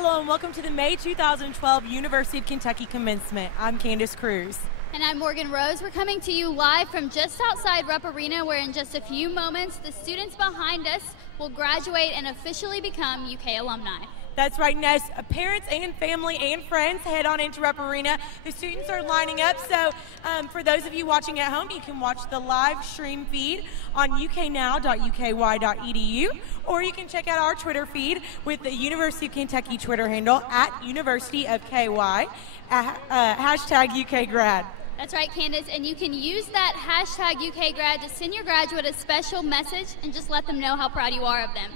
Hello and welcome to the May 2012 University of Kentucky Commencement. I'm Candace Cruz. And I'm Morgan Rose. We're coming to you live from just outside Rupp Arena, where in just a few moments the students behind us will graduate and officially become UK alumni. That's right, Ness. Parents and family and friends head on into Rupp Arena. The students are lining up, so for those of you watching at home, you can watch the live stream feed on uknow.uky.edu, or you can check out our Twitter feed with the University of Kentucky Twitter handle at University of KY, hashtag UKGrad. That's right, Candace, and you can use that hashtag UKGrad to send your graduate a special message and just let them know how proud you are of them.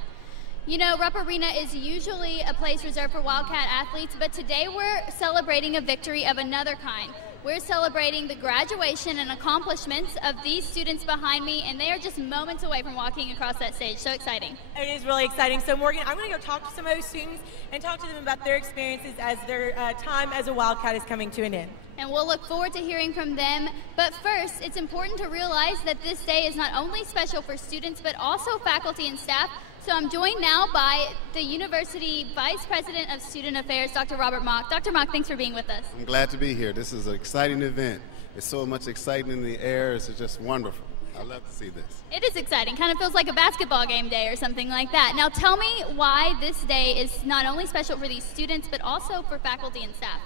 You know, Rupp Arena is usually a place reserved for Wildcat athletes, but today we're celebrating a victory of another kind. We're celebrating the graduation and accomplishments of these students behind me, and they are just moments away from walking across that stage. So exciting. It is really exciting. So, Morgan, I'm going to go talk to some of those students and talk to them about their experiences as their time as a Wildcat is coming to an end. And we'll look forward to hearing from them. But first, it's important to realize that this day is not only special for students, but also faculty and staff. So I'm joined now by the University Vice President of Student Affairs, Dr. Robert Mock. Dr. Mock, thanks for being with us. I'm glad to be here. This is an exciting event. It's so much excitement in the air. It's just wonderful. I love to see this. It is exciting. Kind of feels like a basketball game day or something like that. Now tell me why this day is not only special for these students, but also for faculty and staff.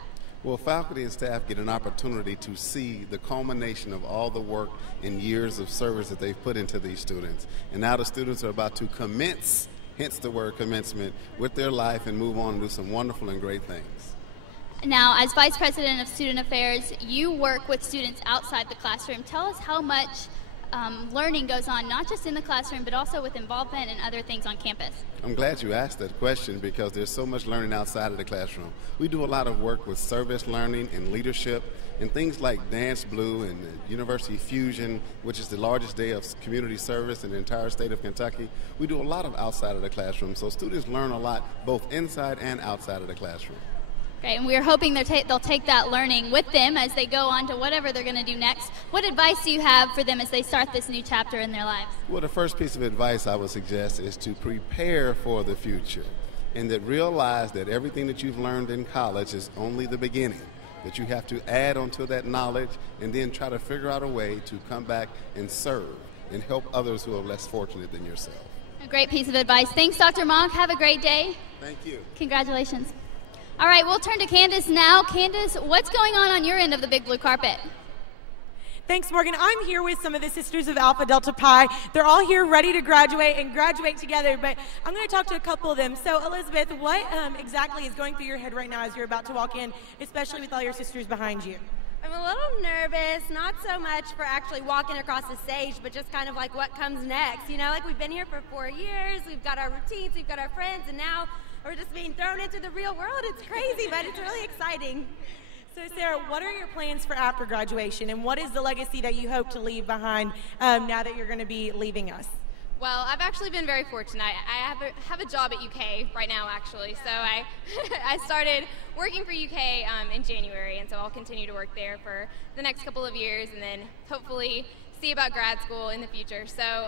Well, faculty and staff get an opportunity to see the culmination of all the work and years of service that they've put into these students. And now the students are about to commence, hence the word commencement, with their life and move on and do some wonderful and great things. Now, as Vice President of Student Affairs, you work with students outside the classroom. Tell us how much learning goes on, not just in the classroom, but also with involvement and other things on campus. I'm glad you asked that question because there's so much learning outside of the classroom. We do a lot of work with service learning and leadership and things like Dance Blue and University Fusion, which is the largest day of community service in the entire state of Kentucky. We do a lot of outside of the classroom, so students learn a lot both inside and outside of the classroom. Okay, and we're hoping they'll take that learning with them as they go on to whatever they're going to do next. What advice do you have for them as they start this new chapter in their lives? Well, the first piece of advice I would suggest is to prepare for the future and that realize that everything that you've learned in college is only the beginning, that you have to add onto that knowledge and then try to figure out a way to come back and serve and help others who are less fortunate than yourself. A great piece of advice. Thanks, Dr. Mock. Have a great day. Thank you. Congratulations. All right, we'll turn to Candace now. Candace, what's going on your end of the big blue carpet? Thanks, Morgan. I'm here with some of the Sisters of Alpha Delta Pi. They're all here ready to graduate and graduate together, but I'm going to talk to a couple of them. So, Elizabeth, what exactly is going through your head right now as you're about to walk in, especially with all your sisters behind you? I'm a little nervous, not so much for actually walking across the stage, but just kind of like what comes next. You know, like we've been here for 4 years, we've got our routines, we've got our friends, and now we're just being thrown into the real world. It's crazy, but it's really exciting. So, Sarah, what are your plans for after graduation, and what is the legacy that you hope to leave behind now that you're going to be leaving us? Well, I've actually been very fortunate. I have a job at UK right now, actually. So I started working for UK in January, and so I'll continue to work there for the next couple of years, and then hopefully see about grad school in the future. So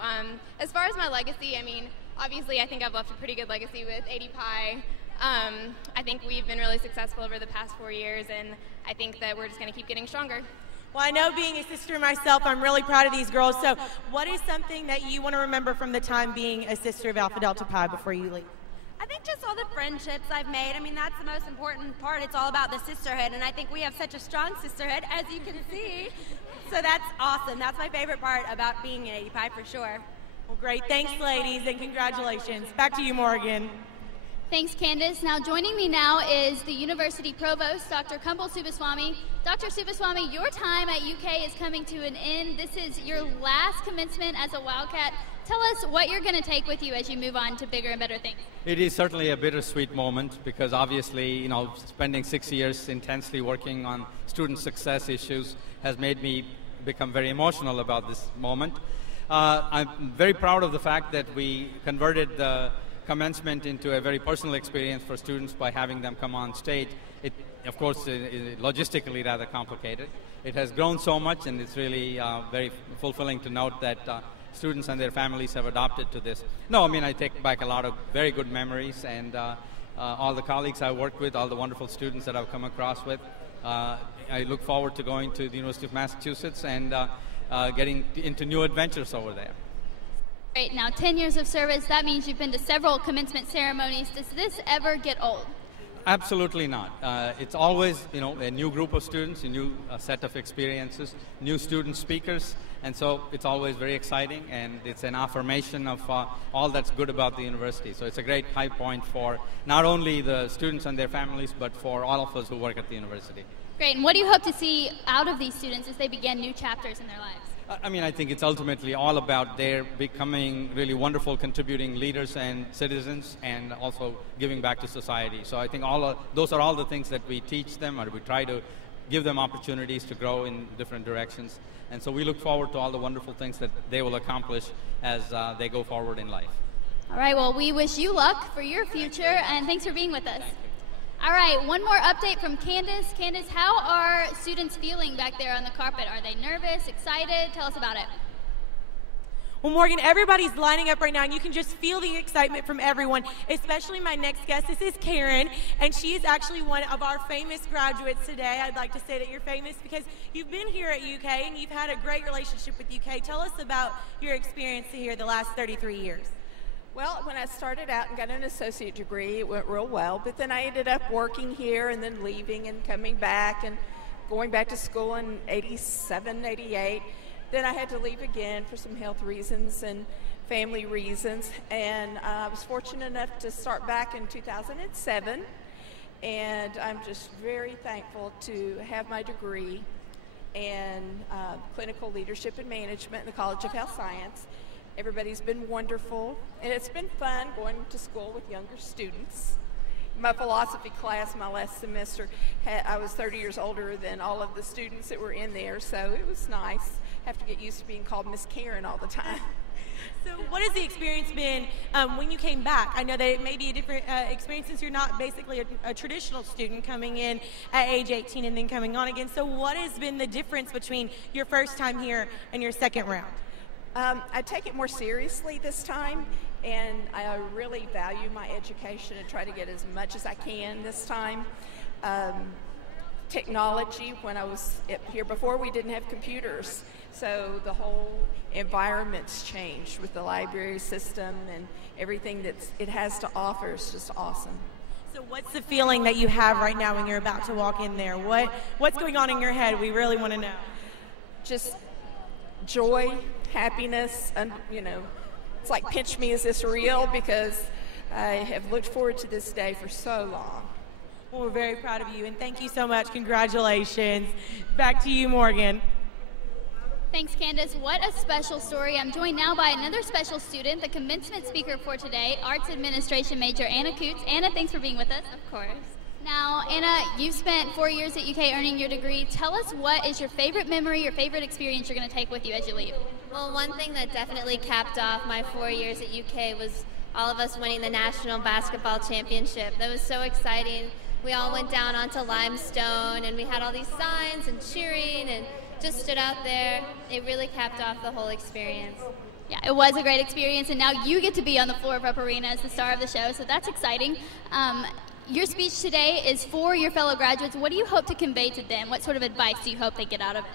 as far as my legacy, I mean, obviously I think I've left a pretty good legacy with AD Pi. I think we've been really successful over the past 4 years, and I think that we're just going to keep getting stronger. Well, I know being a sister myself, I'm really proud of these girls. So what is something that you want to remember from the time being a sister of Alpha Delta Pi before you leave? I think just all the friendships I've made. I mean, that's the most important part. It's all about the sisterhood, and I think we have such a strong sisterhood, as you can see. So that's awesome. That's my favorite part about being an AD Pi for sure. Well, great. Thanks, ladies, and congratulations. Back to you, Morgan. Thanks, Candace. Now, joining me now is the University Provost, Dr. Kumbal Subaswamy. Dr. Subaswamy, your time at UK is coming to an end. This is your last commencement as a Wildcat. Tell us what you're going to take with you as you move on to bigger and better things. It is certainly a bittersweet moment because obviously, you know, spending 6 years intensely working on student success issues has made me become very emotional about this moment. I'm very proud of the fact that we converted the commencement into a very personal experience for students by having them come on stage. It, of course, is logistically rather complicated. It has grown so much, and it's really very fulfilling to note that students and their families have adopted to this. No, I mean, I take back a lot of very good memories, and all the colleagues I worked with, all the wonderful students that I've come across with. I look forward to going to the University of Massachusetts and getting into new adventures over there. Great. Now, 10 years of service, that means you've been to several commencement ceremonies. Does this ever get old? Absolutely not. It's always, a new group of students, a new set of experiences, new student speakers, and so it's always very exciting, and it's an affirmation of all that's good about the university. So it's a great high point for not only the students and their families, but for all of us who work at the university. Great. And what do you hope to see out of these students as they begin new chapters in their lives? I think it's ultimately all about their becoming really wonderful contributing leaders and citizens, and also giving back to society. So I think those are all the things that we teach them, or we try to give them opportunities to grow in different directions. And so we look forward to all the wonderful things that they will accomplish as they go forward in life. All right, well, we wish you luck for your future, and thanks for being with us. All right, one more update from Candace. Candace, how are students feeling back there on the carpet? Are they nervous, excited? Tell us about it. Well, Morgan, everybody's lining up right now, and you can just feel the excitement from everyone, especially my next guest. This is Karen, and she is actually one of our famous graduates today. I'd like to say that you're famous because you've been here at UK, and you've had a great relationship with UK. Tell us about your experience here the last 33 years. Well, when I started out and got an associate degree, it went real well, but then I ended up working here and then leaving and coming back and going back to school in 87, 88. Then I had to leave again for some health reasons and family reasons, and I was fortunate enough to start back in 2007, and I'm just very thankful to have my degree in clinical leadership and management in the College of Health Science. Everybody's been wonderful, and it's been fun going to school with younger students. My philosophy class, my last semester, I was 30 years older than all of the students that were in there, so it was nice. I have to get used to being called Miss Karen all the time. So what has the experience been when you came back? I know that it may be a different experience since you're not basically a traditional student coming in at age 18 and then coming on again. So what has been the difference between your first time here and your second round? I take it more seriously this time, and I really value my education and try to get as much as I can this time. Technology, when I was here before, we didn't have computers, so the whole environment's changed with the library system, and everything that it has to offer is just awesome. So what's the feeling that you have right now when you're about to walk in there? What's going on in your head? We really want to know. Just joy, happiness, and it's like, pinch me, is this real? Because I have looked forward to this day for so long. Well, we're very proud of you, and thank you so much. Congratulations. Back to you, Morgan. Thanks, Candace. What a special story. I'm joined now by another special student, the commencement speaker for today, Arts Administration major Anna Coots. Anna, thanks for being with us. Of course. Now, Anna, you've spent 4 years at UK earning your degree. Tell us, what is your favorite memory, your favorite experience you're going to take with you as you leave? Well, one thing that definitely capped off my 4 years at UK was all of us winning the National Basketball Championship. That was so exciting. We all went down onto Limestone, and we had all these signs and cheering and just stood out there. It really capped off the whole experience. Yeah, it was a great experience, and now you get to be on the floor of Rupp Arena as the star of the show, so that's exciting. Your speech today is for your fellow graduates. What do you hope to convey to them? What sort of advice do you hope they get out of it?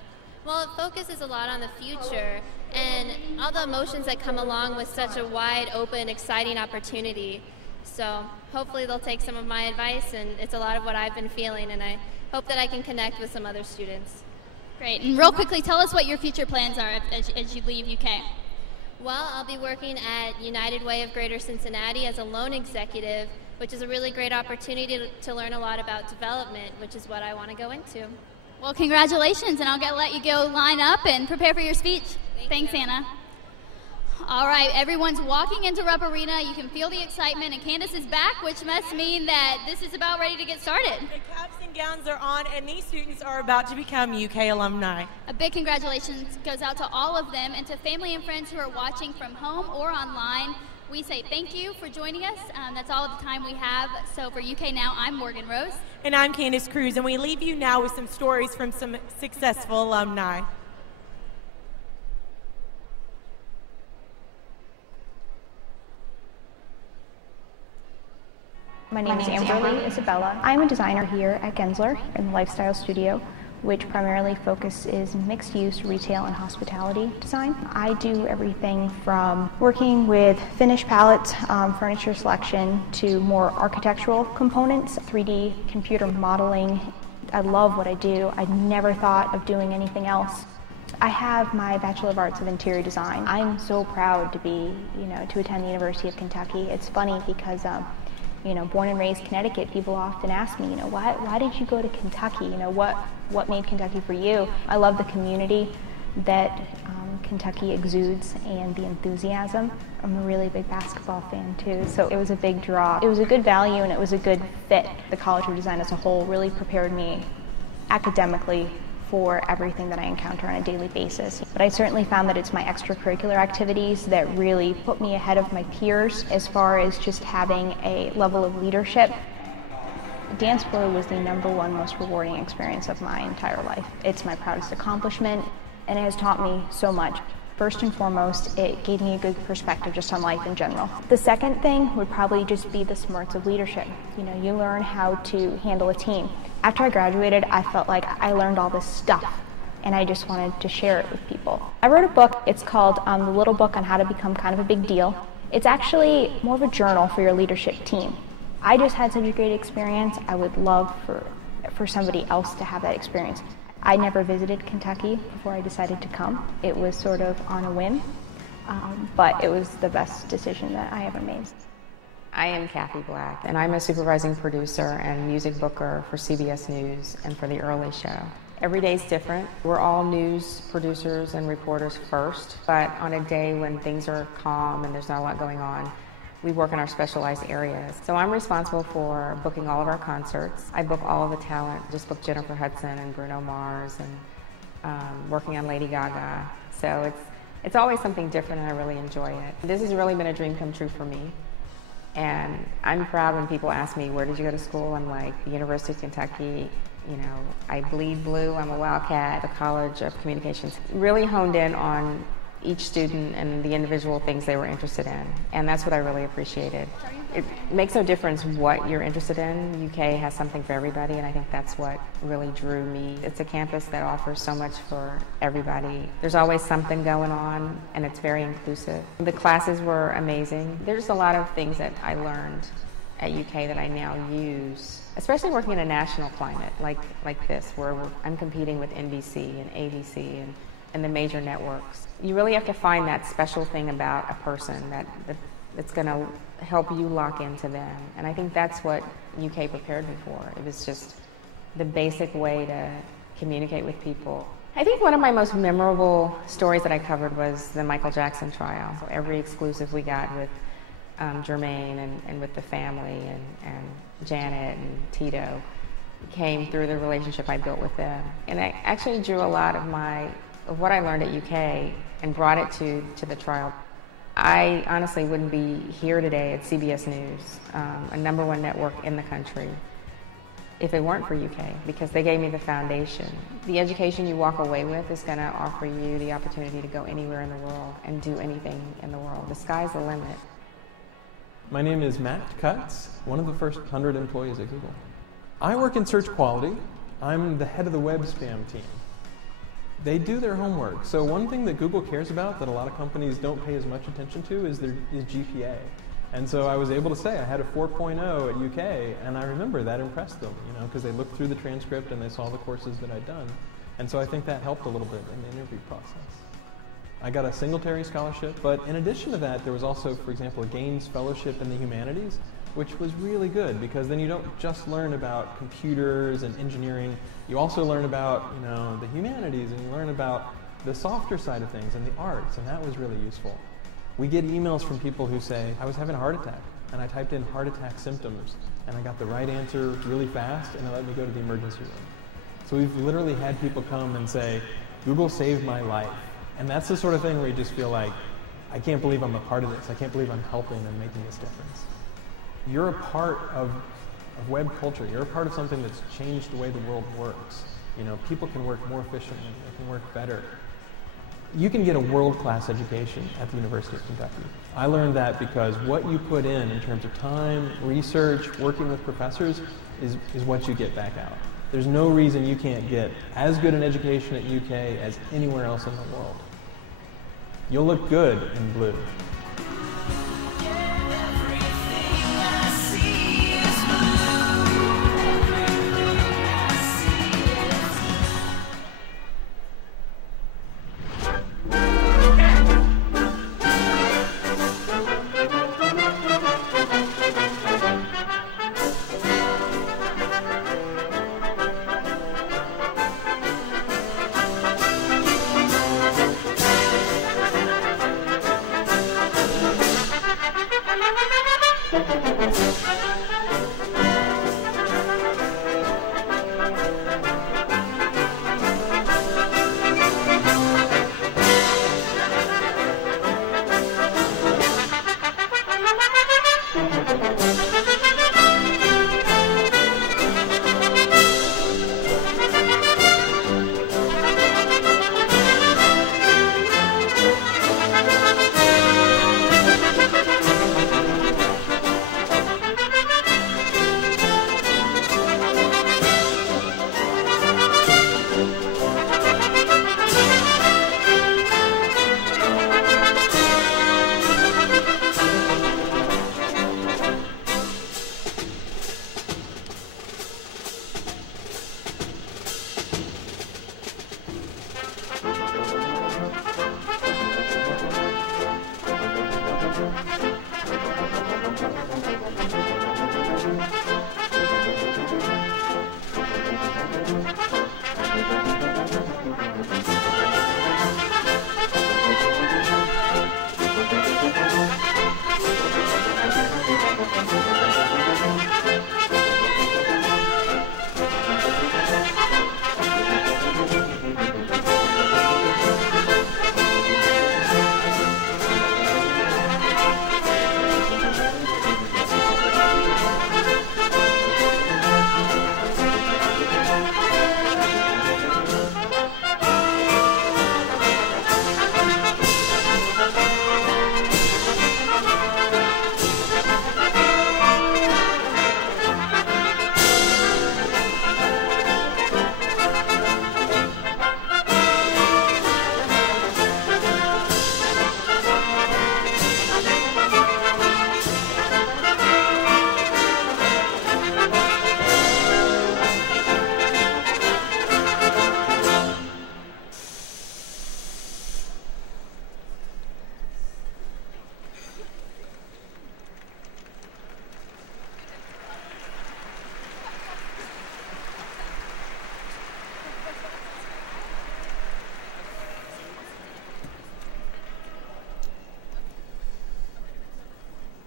Well, it focuses a lot on the future and all the emotions that come along with such a wide open, exciting opportunity. So hopefully they'll take some of my advice, and it's a lot of what I've been feeling, and I hope that I can connect with some other students. Great. And real quickly, tell us what your future plans are as you leave UK. Well, I'll be working at United Way of Greater Cincinnati as a loan executive, which is a really great opportunity to learn a lot about development, which is what I want to go into. Well, congratulations, and I'll let you go line up and prepare for your speech. Thanks, Anna. All right, everyone's walking into Rupp Arena. You can feel the excitement, and Candace is back, which must mean that this is about ready to get started. The caps and gowns are on, and these students are about to become UK alumni. A big congratulations goes out to all of them, and to family and friends who are watching from home or online. We say thank you for joining us. That's all the time we have. So for UK Now, I'm Morgan Rose. And I'm Candace Cruz, and we leave you now with some stories from some successful alumni. My name is Amberly Isabella. I'm a designer here at Gensler in the Lifestyle Studio, which primarily focuses mixed-use retail and hospitality design. I do everything from working with finished palettes, furniture selection, to more architectural components, 3D computer modeling. I love what I do. I never thought of doing anything else. I have my Bachelor of Arts of Interior Design. I'm so proud to be, to attend the University of Kentucky. It's funny because, born and raised Connecticut, people often ask me, why did you go to Kentucky? What made Kentucky for you? I love the community that Kentucky exudes and the enthusiasm. I'm a really big basketball fan too, so it was a big draw. It was a good value and it was a good fit. The College of Design as a whole really prepared me academically for everything that I encounter on a daily basis. But I certainly found that it's my extracurricular activities that really put me ahead of my peers as far as just having a level of leadership. Dance Flow was the #1 most rewarding experience of my entire life. It's my proudest accomplishment, and it has taught me so much. First and foremost, it gave me a good perspective just on life in general. The second thing would probably just be the smarts of leadership. You learn how to handle a team. After I graduated, I felt like I learned all this stuff, and I just wanted to share it with people. I wrote a book. It's called The Little Book on How to Become Kind of a Big Deal. It's actually more of a journal for your leadership team. I just had such a great experience. I would love for somebody else to have that experience. I never visited Kentucky before I decided to come. It was sort of on a whim, but it was the best decision that I ever made. I am Kathy Black, and I'm a supervising producer and music booker for CBS News and for The Early Show. Every day is different. We're all news producers and reporters first, but on a day when things are calm and there's not a lot going on, we work in our specialized areas. So I'm responsible for booking all of our concerts. I book all of the talent, just booked Jennifer Hudson and Bruno Mars, and working on Lady Gaga. So it's always something different, and I really enjoy it. This has really been a dream come true for me. And I'm proud when people ask me, where did you go to school? I'm like, the University of Kentucky, I bleed blue, I'm a Wildcat, the College of Communications. Really honed in on each student and the individual things they were interested in. And that's what I really appreciated. It makes no difference what you're interested in. UK has something for everybody, and I think that's what really drew me. It's a campus that offers so much for everybody. There's always something going on, and it's very inclusive. The classes were amazing. There's a lot of things that I learned at UK that I now use, especially working in a national climate like this, where I'm competing with NBC and ABC and the major networks. You really have to find that special thing about a person that's going to help you lock into them. And I think that's what UK prepared me for. It was just the basic way to communicate with people. I think one of my most memorable stories that I covered was the Michael Jackson trial. So every exclusive we got with Jermaine and with the family and Janet and Tito came through the relationship I built with them. And I actually drew a lot of what I learned at UK and brought it to the trial. I honestly wouldn't be here today at CBS News, a #1 network in the country, if it weren't for UK, because they gave me the foundation. The education you walk away with is going to offer you the opportunity to go anywhere in the world and do anything in the world. The sky's the limit. My name is Matt Cutts, one of the first 100 employees at Google. I work in search quality. I'm the head of the web spam team. They do their homework. So one thing that Google cares about that a lot of companies don't pay as much attention to is their GPA. And so I was able to say I had a 4.0 at UK, and I remember that impressed them, because they looked through the transcript and they saw the courses that I'd done. And so I think that helped a little bit in the interview process. I got a Singletary scholarship, but in addition to that, there was also, for example, a Gaines Fellowship in the Humanities, which was really good because then you don't just learn about computers and engineering, you also learn about the humanities, and you learn about the softer side of things and the arts, and that was really useful. We get emails from people who say, I was having a heart attack, and I typed in heart attack symptoms, and I got the right answer really fast, and it let me go to the emergency room. So we've literally had people come and say, Google saved my life. And that's the sort of thing where you just feel like, I can't believe I'm a part of this. I can't believe I'm helping and making this difference. You're a part of web culture. You're a part of something that's changed the way the world works. People can work more efficiently. They can work better. you can get a world-class education at the University of Kentucky. I learned that because what you put in terms of time, research, working with professors, is what you get back out. There's no reason you can't get as good an education at UK as anywhere else in the world. You'll look good in blue.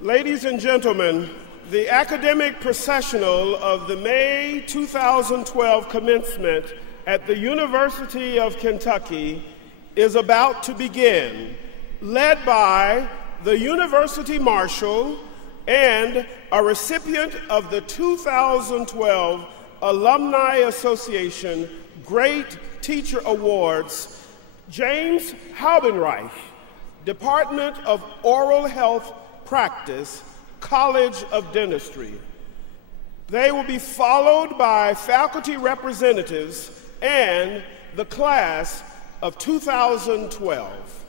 Ladies and gentlemen, the academic processional of the May 2012 commencement at the University of Kentucky is about to begin, led by the University Marshal and a recipient of the 2012 Alumni Association Great Teacher Awards, James Haubenreich, Department of Oral Health Practice, College of Dentistry. They will be followed by faculty representatives and the class of 2012.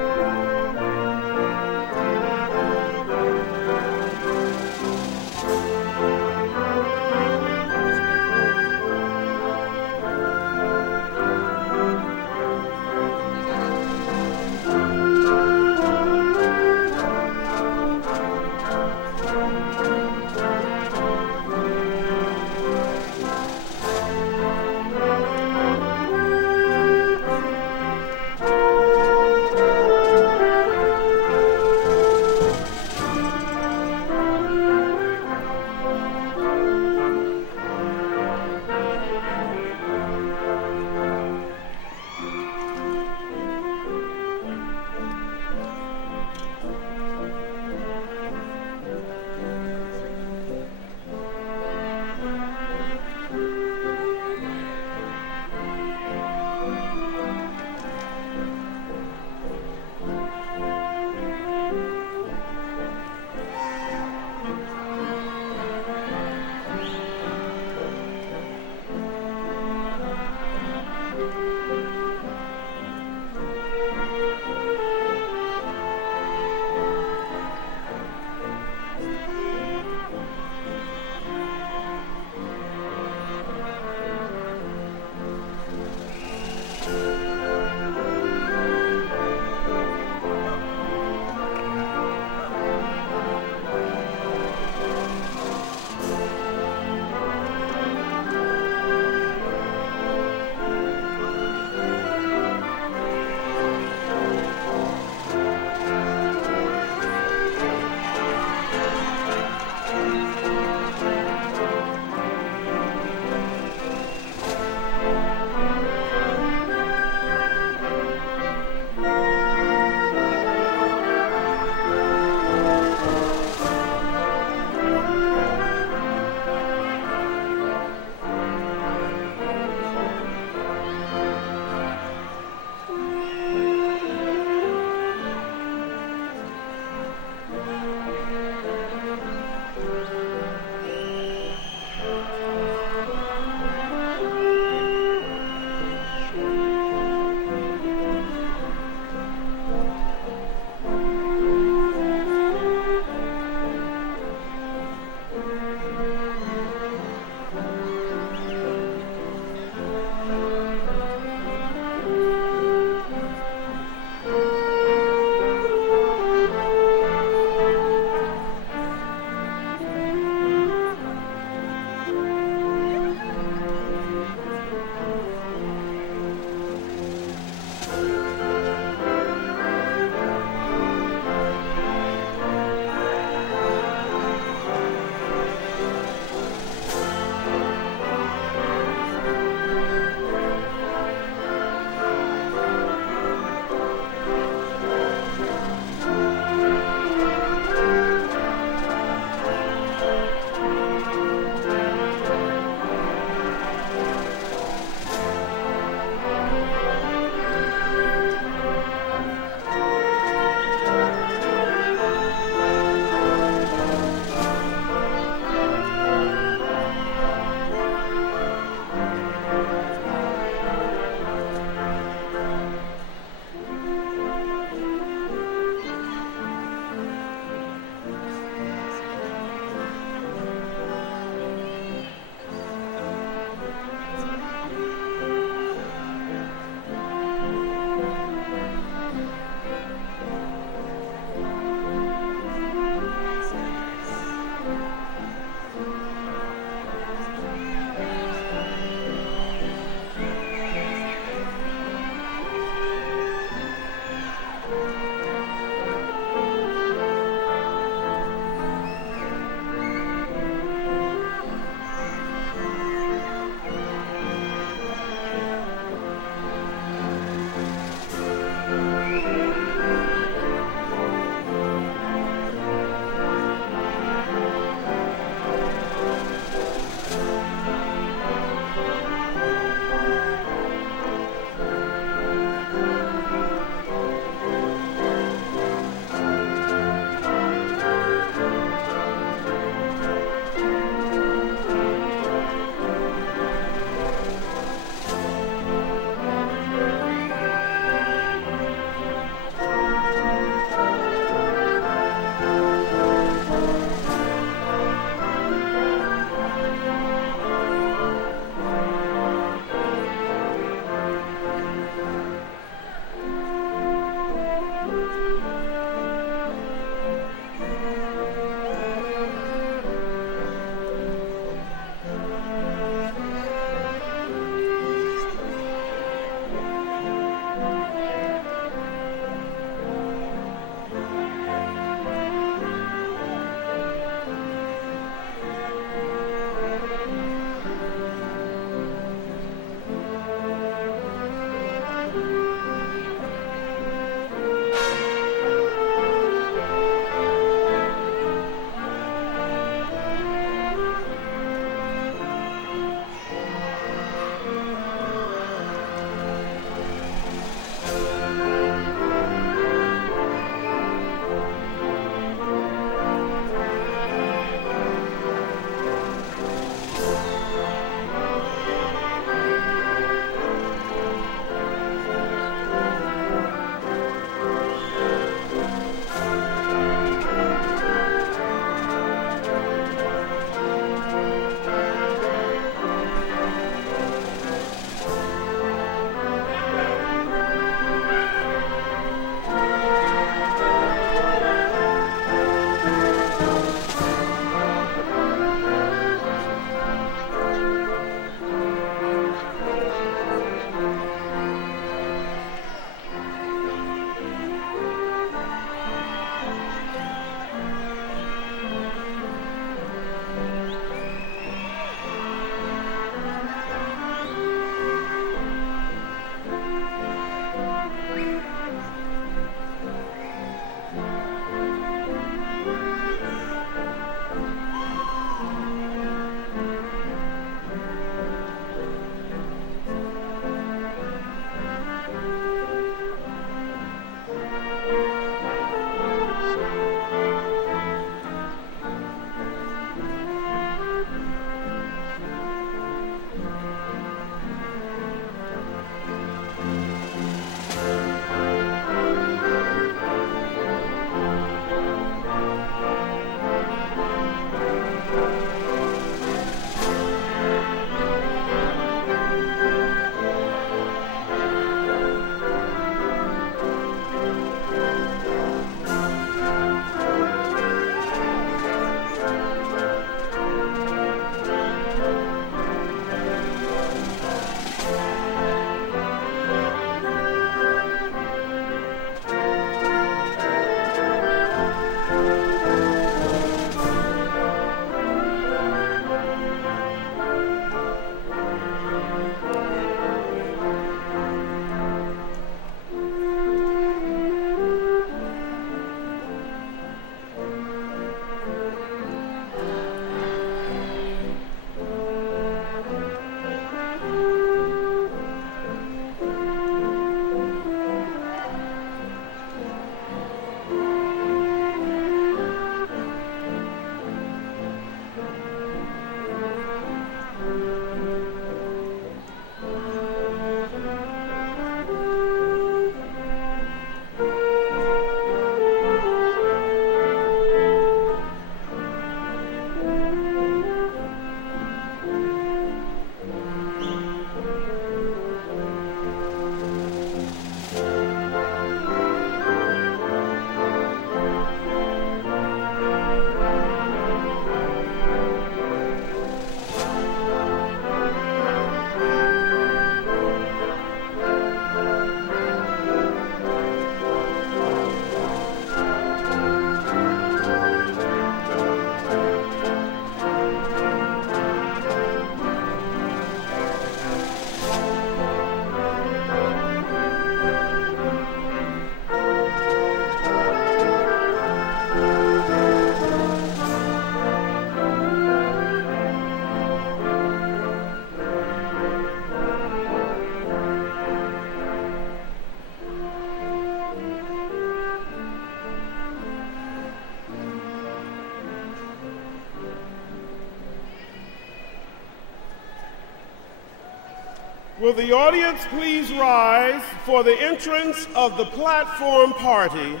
Will the audience please rise for the entrance of the platform party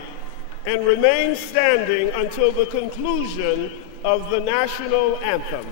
and remain standing until the conclusion of the national anthem.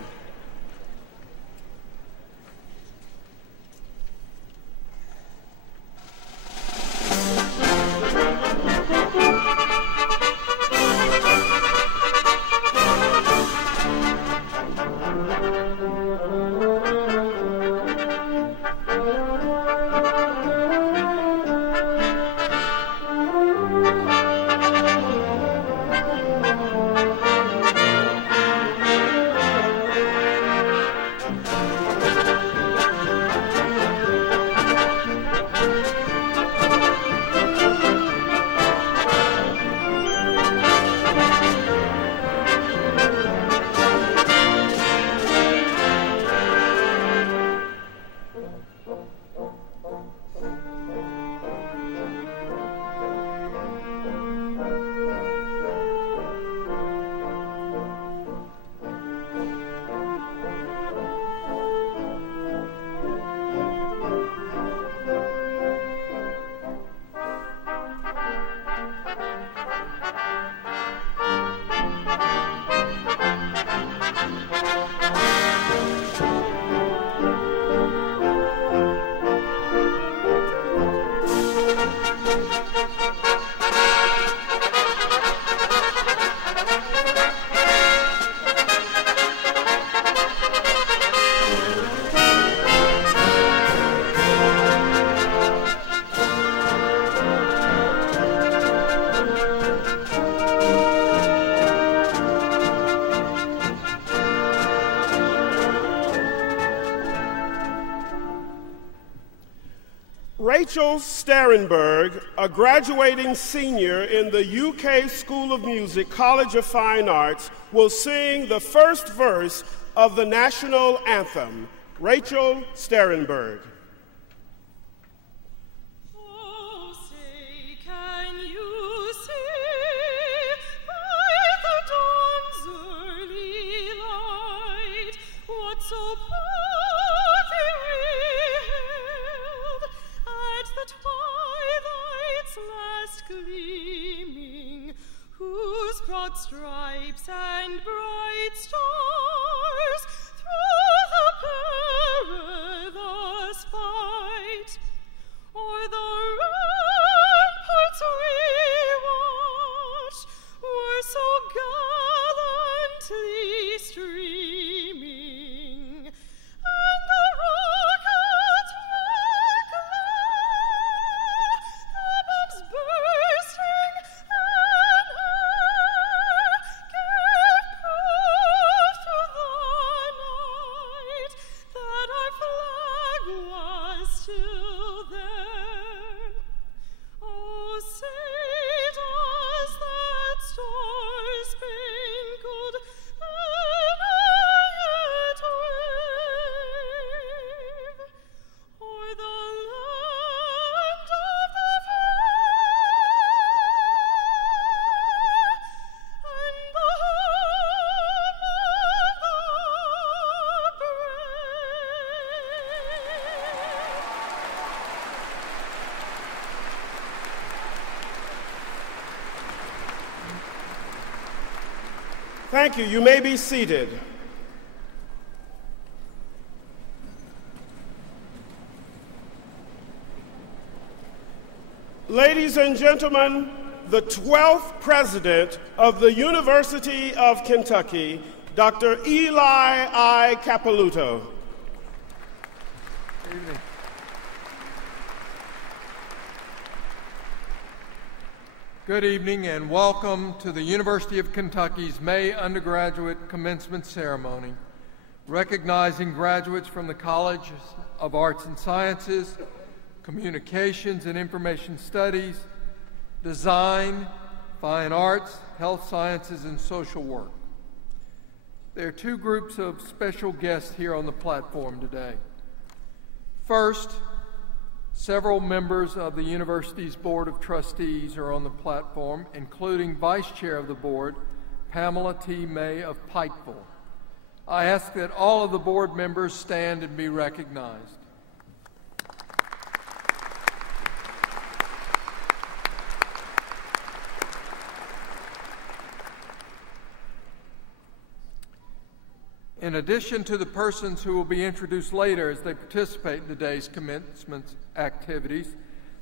Rachel Sterenberg, a graduating senior in the UK School of Music, College of Fine Arts, will sing the first verse of the national anthem. Rachel Sterenberg. Oh, say, can you see by the dawn's early light what so proudly we hailed at the twilight's last gleaming, whose broad stripes and bright stars through the perilous fight o'er the ramparts we watched were so gallantly streaming, and the rockets were glow, the bombs bursting, and air gave proof to the night that our flag was still there. Oh, say does that star-spangled banner yet wave o'er the land of the free and the home of the Thank you. You may be seated. Ladies and gentlemen, the 12th president of the University of Kentucky, Dr. Eli I. Capilouto. Good evening. Good evening and welcome to the University of Kentucky's May undergraduate commencement ceremony, recognizing graduates from the Colleges of Arts and Sciences, Communications and Information Studies, Design, Fine Arts, Health Sciences, and Social Work. There are two groups of special guests here on the platform today. First, several members of the university's Board of Trustees are on the platform, including Vice Chair of the Board, Pamela T. May of Pikeville. I ask that all of the board members stand and be recognized. In addition to the persons who will be introduced later as they participate in today's commencement activities,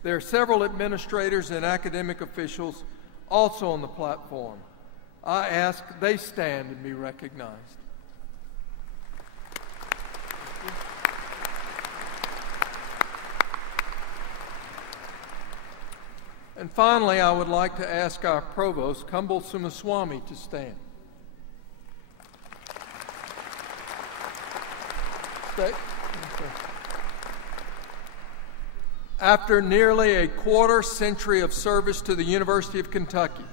there are several administrators and academic officials also on the platform. I ask they stand and be recognized. And finally, I would like to ask our Provost, Kumbal Sumaswamy, to stand. Stay. After nearly a quarter century of service to the University of Kentucky,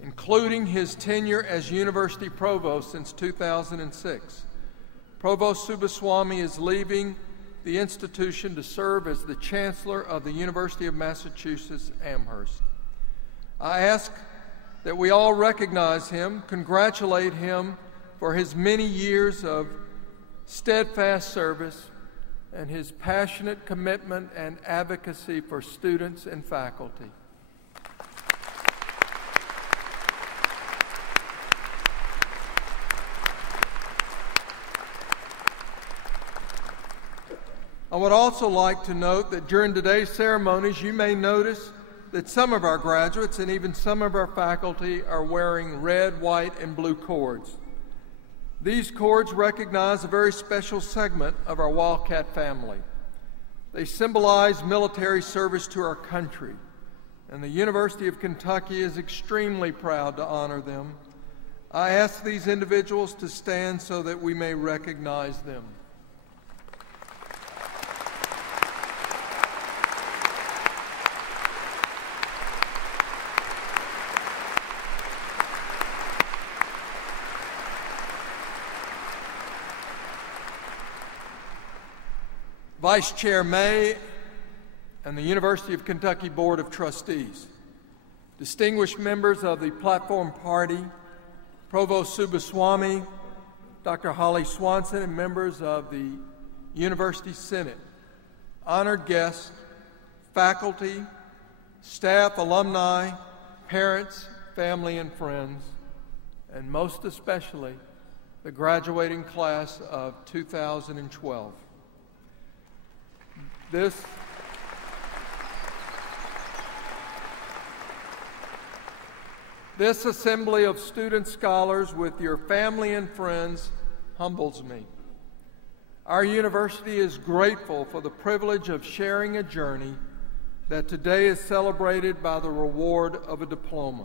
including his tenure as University Provost since 2006, Provost Subbaswamy is leaving the institution to serve as the Chancellor of the University of Massachusetts Amherst. I ask that we all recognize him, congratulate him for his many years of steadfast service and his passionate commitment and advocacy for students and faculty. I would also like to note that during today's ceremonies, you may notice that some of our graduates and even some of our faculty are wearing red, white, and blue cords. These cords recognize a very special segment of our Wildcat family. They symbolize military service to our country, and the University of Kentucky is extremely proud to honor them. I ask these individuals to stand so that we may recognize them. Vice Chair May and the University of Kentucky Board of Trustees, distinguished members of the Platform Party, Provost Subbaswamy, Dr. Holly Swanson, and members of the University Senate, honored guests, faculty, staff, alumni, parents, family, and friends, and most especially the graduating class of 2012. This assembly of student scholars with your family and friends humbles me. Our university is grateful for the privilege of sharing a journey that today is celebrated by the reward of a diploma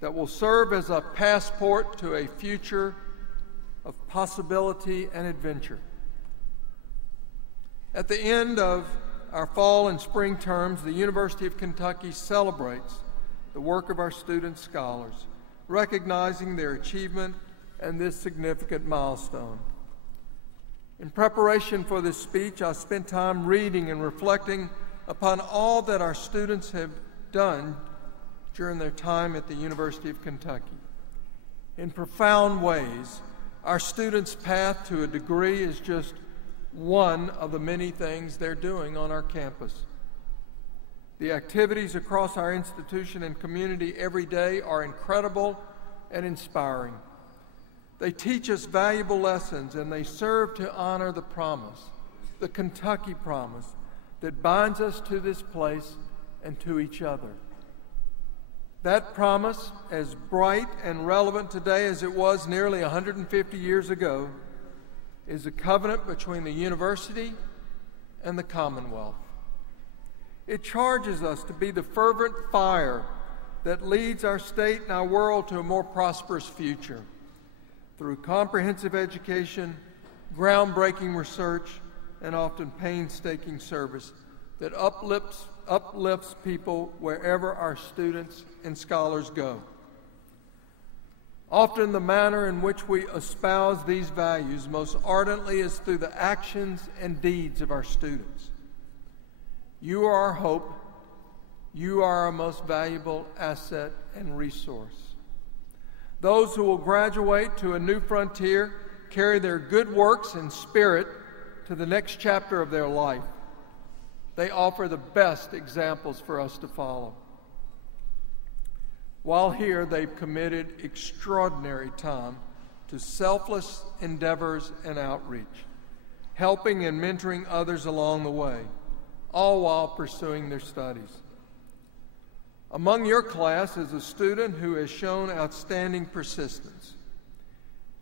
that will serve as a passport to a future of possibility and adventure. At the end of our fall and spring terms, the University of Kentucky celebrates the work of our student scholars, recognizing their achievement and this significant milestone. In preparation for this speech, I spent time reading and reflecting upon all that our students have done during their time at the University of Kentucky. In profound ways, our students' path to a degree is just one of the many things they're doing on our campus. The activities across our institution and community every day are incredible and inspiring. They teach us valuable lessons, and they serve to honor the promise, the Kentucky promise, that binds us to this place and to each other. That promise, as bright and relevant today as it was nearly 150 years ago, is a covenant between the university and the Commonwealth. It charges us to be the fervent fire that leads our state and our world to a more prosperous future through comprehensive education, groundbreaking research, and often painstaking service that uplifts people wherever our students and scholars go. Often the manner in which we espouse these values most ardently is through the actions and deeds of our students. You are our hope. You are our most valuable asset and resource. Those who will graduate to a new frontier carry their good works and spirit to the next chapter of their life. They offer the best examples for us to follow. While here, they've committed extraordinary time to selfless endeavors and outreach, helping and mentoring others along the way, all while pursuing their studies. Among your class is a student who has shown outstanding persistence.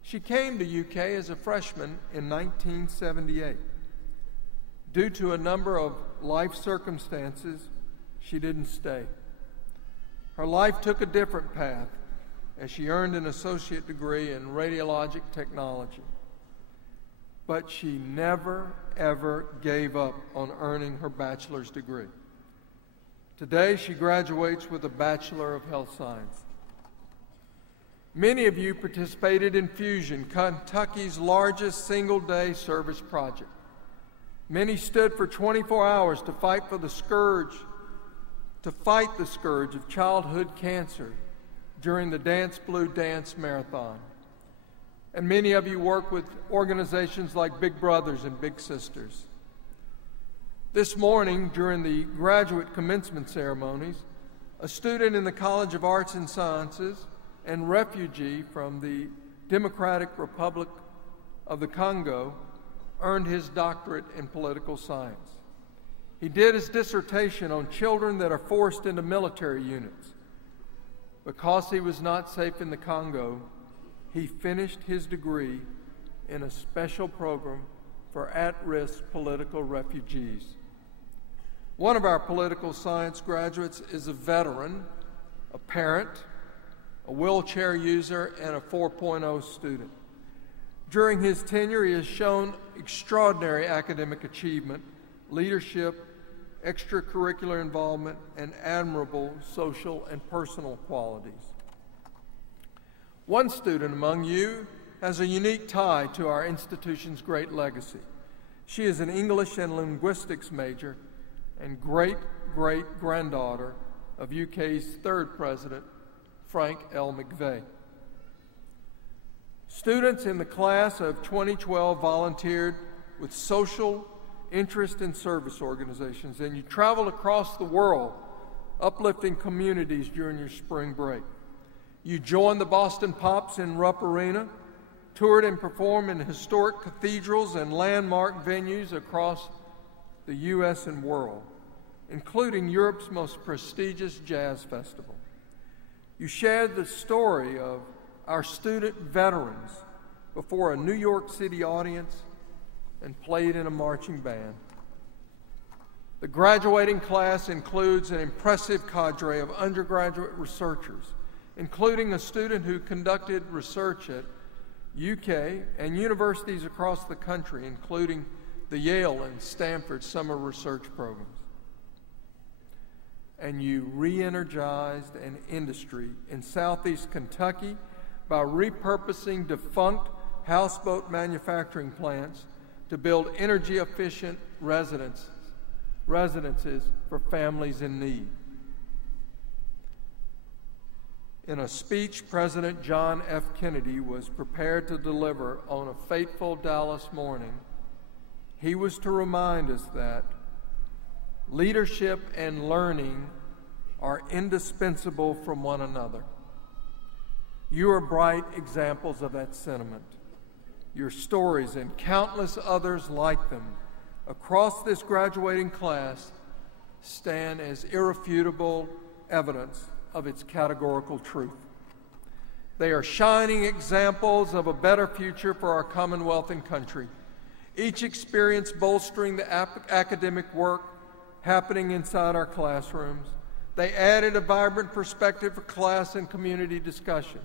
She came to UK as a freshman in 1978. Due to a number of life circumstances, she didn't stay. Her life took a different path as she earned an associate degree in radiologic technology. But she never, ever gave up on earning her bachelor's degree. Today, she graduates with a Bachelor of Health Science. Many of you participated in Fusion, Kentucky's largest single-day service project. Many stood for 24 hours to fight the scourge of childhood cancer during the Dance Blue Dance Marathon. And many of you work with organizations like Big Brothers and Big Sisters. This morning, during the graduate commencement ceremonies, a student in the College of Arts and Sciences and refugee from the Democratic Republic of the Congo earned his doctorate in political science. He did his dissertation on children that are forced into military units. Because he was not safe in the Congo, he finished his degree in a special program for at-risk political refugees. One of our political science graduates is a veteran, a parent, a wheelchair user, and a 4.0 student. During his tenure, he has shown extraordinary academic achievement, leadership, extracurricular involvement, and admirable social and personal qualities. One student among you has a unique tie to our institution's great legacy. She is an English and linguistics major and great-great-granddaughter of UK's third president, Frank L. McVeigh. Students in the class of 2012 volunteered with social interest and service organizations, and you traveled across the world uplifting communities during your spring break. You joined the Boston Pops in Rupp Arena, toured and performed in historic cathedrals and landmark venues across the U.S. and world, including Europe's most prestigious jazz festival. You shared the story of our student veterans before a New York City audience and played in a marching band. The graduating class includes an impressive cadre of undergraduate researchers, including a student who conducted research at UK and universities across the country, including the Yale and Stanford summer research programs. And you re-energized an industry in southeast Kentucky by repurposing defunct houseboat manufacturing plants to build energy-efficient residences for families in need. In a speech President John F. Kennedy was prepared to deliver on a fateful Dallas morning, he was to remind us that leadership and learning are indispensable from one another. You are bright examples of that sentiment. Your stories and countless others like them across this graduating class stand as irrefutable evidence of its categorical truth. They are shining examples of a better future for our Commonwealth and country, each experience bolstering the academic work happening inside our classrooms. They added a vibrant perspective for class and community discussions.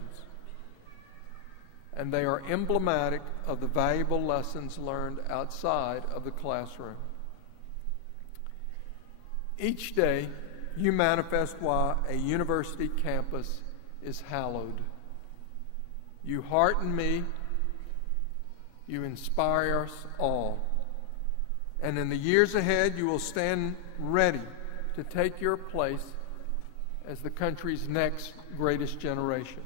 And they are emblematic of the valuable lessons learned outside of the classroom. Each day, you manifest why a university campus is hallowed. You hearten me, you inspire us all. And in the years ahead, you will stand ready to take your place as the country's next greatest generation.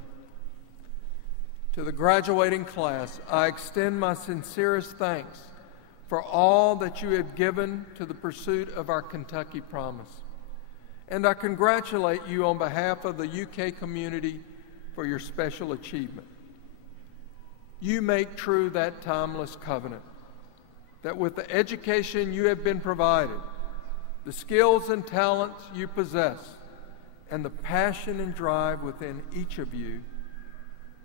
To the graduating class, I extend my sincerest thanks for all that you have given to the pursuit of our Kentucky promise. And I congratulate you on behalf of the UK community for your special achievement. you make true that timeless covenant, that with the education you have been provided, the skills and talents you possess, and the passion and drive within each of you,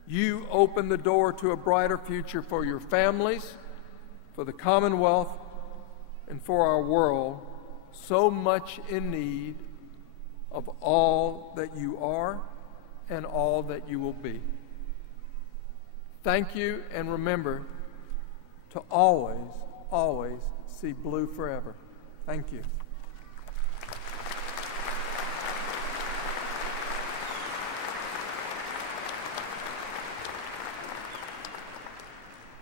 you open the door to a brighter future for your families, for the Commonwealth, and for our world, so much in need of all that you are and all that you will be. Thank you, and remember to always, always see blue forever. Thank you.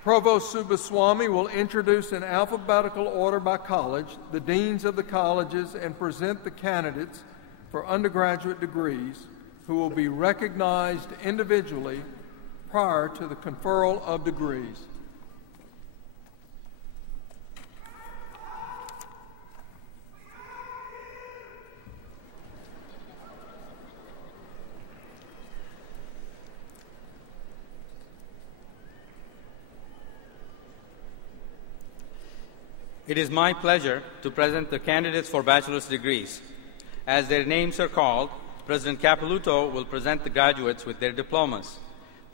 Provost Subaswamy will introduce in alphabetical order by college the deans of the colleges and present the candidates for undergraduate degrees who will be recognized individually prior to the conferral of degrees. It is my pleasure to present the candidates for bachelor's degrees. As their names are called, President Capilouto will present the graduates with their diplomas.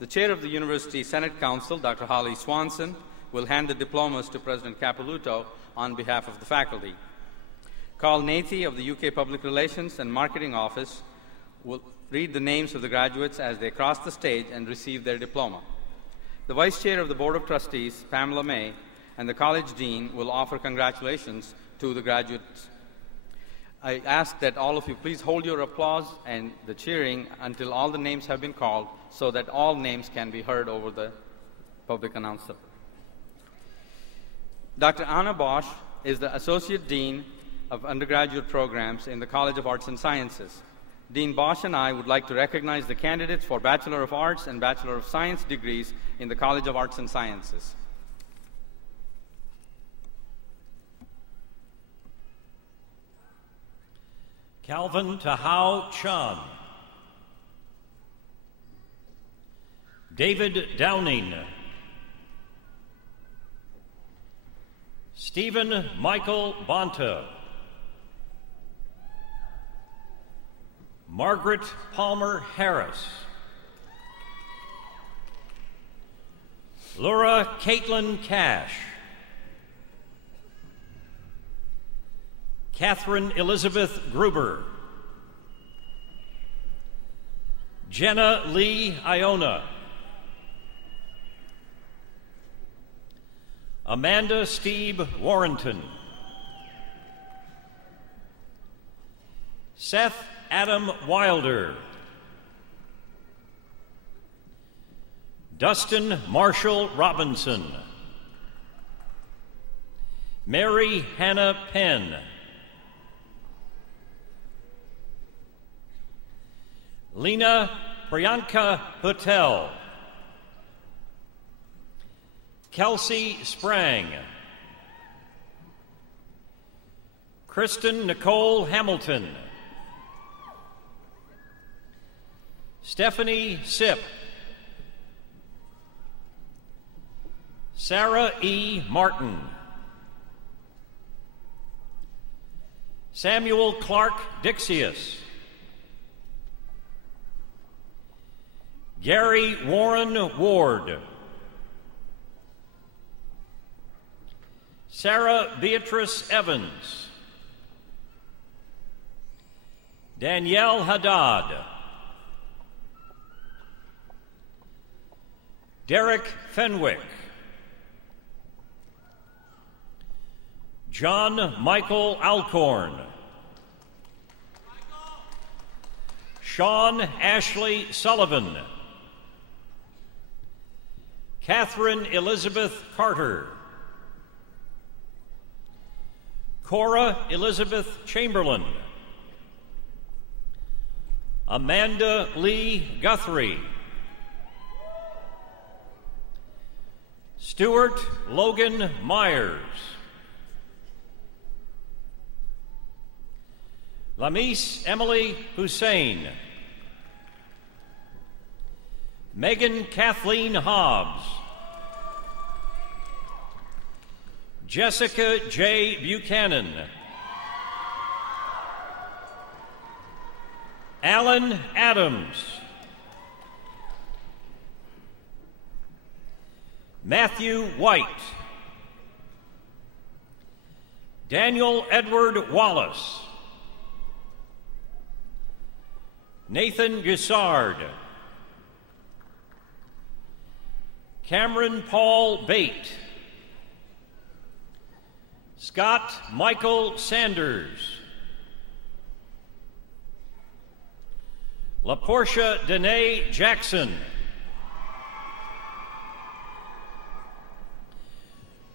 The chair of the University Senate Council, Dr. Holly Swanson, will hand the diplomas to President Capilouto on behalf of the faculty. Carl Nathie of the UK Public Relations and Marketing Office will read the names of the graduates as they cross the stage and receive their diploma. The Vice Chair of the Board of Trustees, Pamela May, and the College Dean will offer congratulations to the graduates. I ask that all of you please hold your applause and the cheering until all the names have been called so that all names can be heard over the public announcer. Dr. Anna Bosch is the Associate Dean of Undergraduate Programs in the College of Arts and Sciences. Dean Bosch and I would like to recognize the candidates for Bachelor of Arts and Bachelor of Science degrees in the College of Arts and Sciences. Calvin Tahau Chan. David Downing. Stephen Michael Bonta. Margaret Palmer Harris. Laura Caitlin Cash. Catherine Elizabeth Gruber. Jenna Lee Iona. Amanda Steve Warrenton. Seth Adam Wilder. Dustin Marshall Robinson. Mary Hannah Penn. Lena Priyanka Patel. Kelsey Sprang. Kristen Nicole Hamilton. Stephanie Sipp. Sarah E. Martin. Samuel Clark Dixius. Gary Warren Ward. Sarah Beatrice Evans. Danielle Haddad. Derek Fenwick. John Michael Alcorn. Sean Ashley Sullivan. Catherine Elizabeth Carter. Cora Elizabeth Chamberlain. Amanda Lee Guthrie. Stuart Logan Myers. Lamise Emily Hussein. Megan Kathleen Hobbs. Jessica J. Buchanan, Alan Adams, Matthew White, Daniel Edward Wallace, Nathan Gussard, Cameron Paul Bate, Scott Michael Sanders, LaPortia Danae Jackson,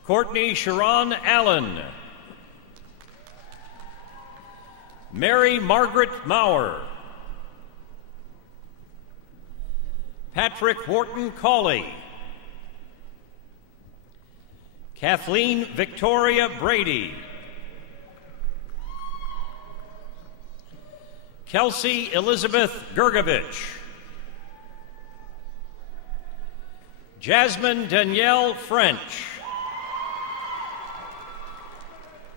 Courtney Sharon Allen, Mary Margaret Maurer, Patrick Wharton Cawley, Kathleen Victoria Brady, Kelsey Elizabeth Gergovich, Jasmine Danielle French,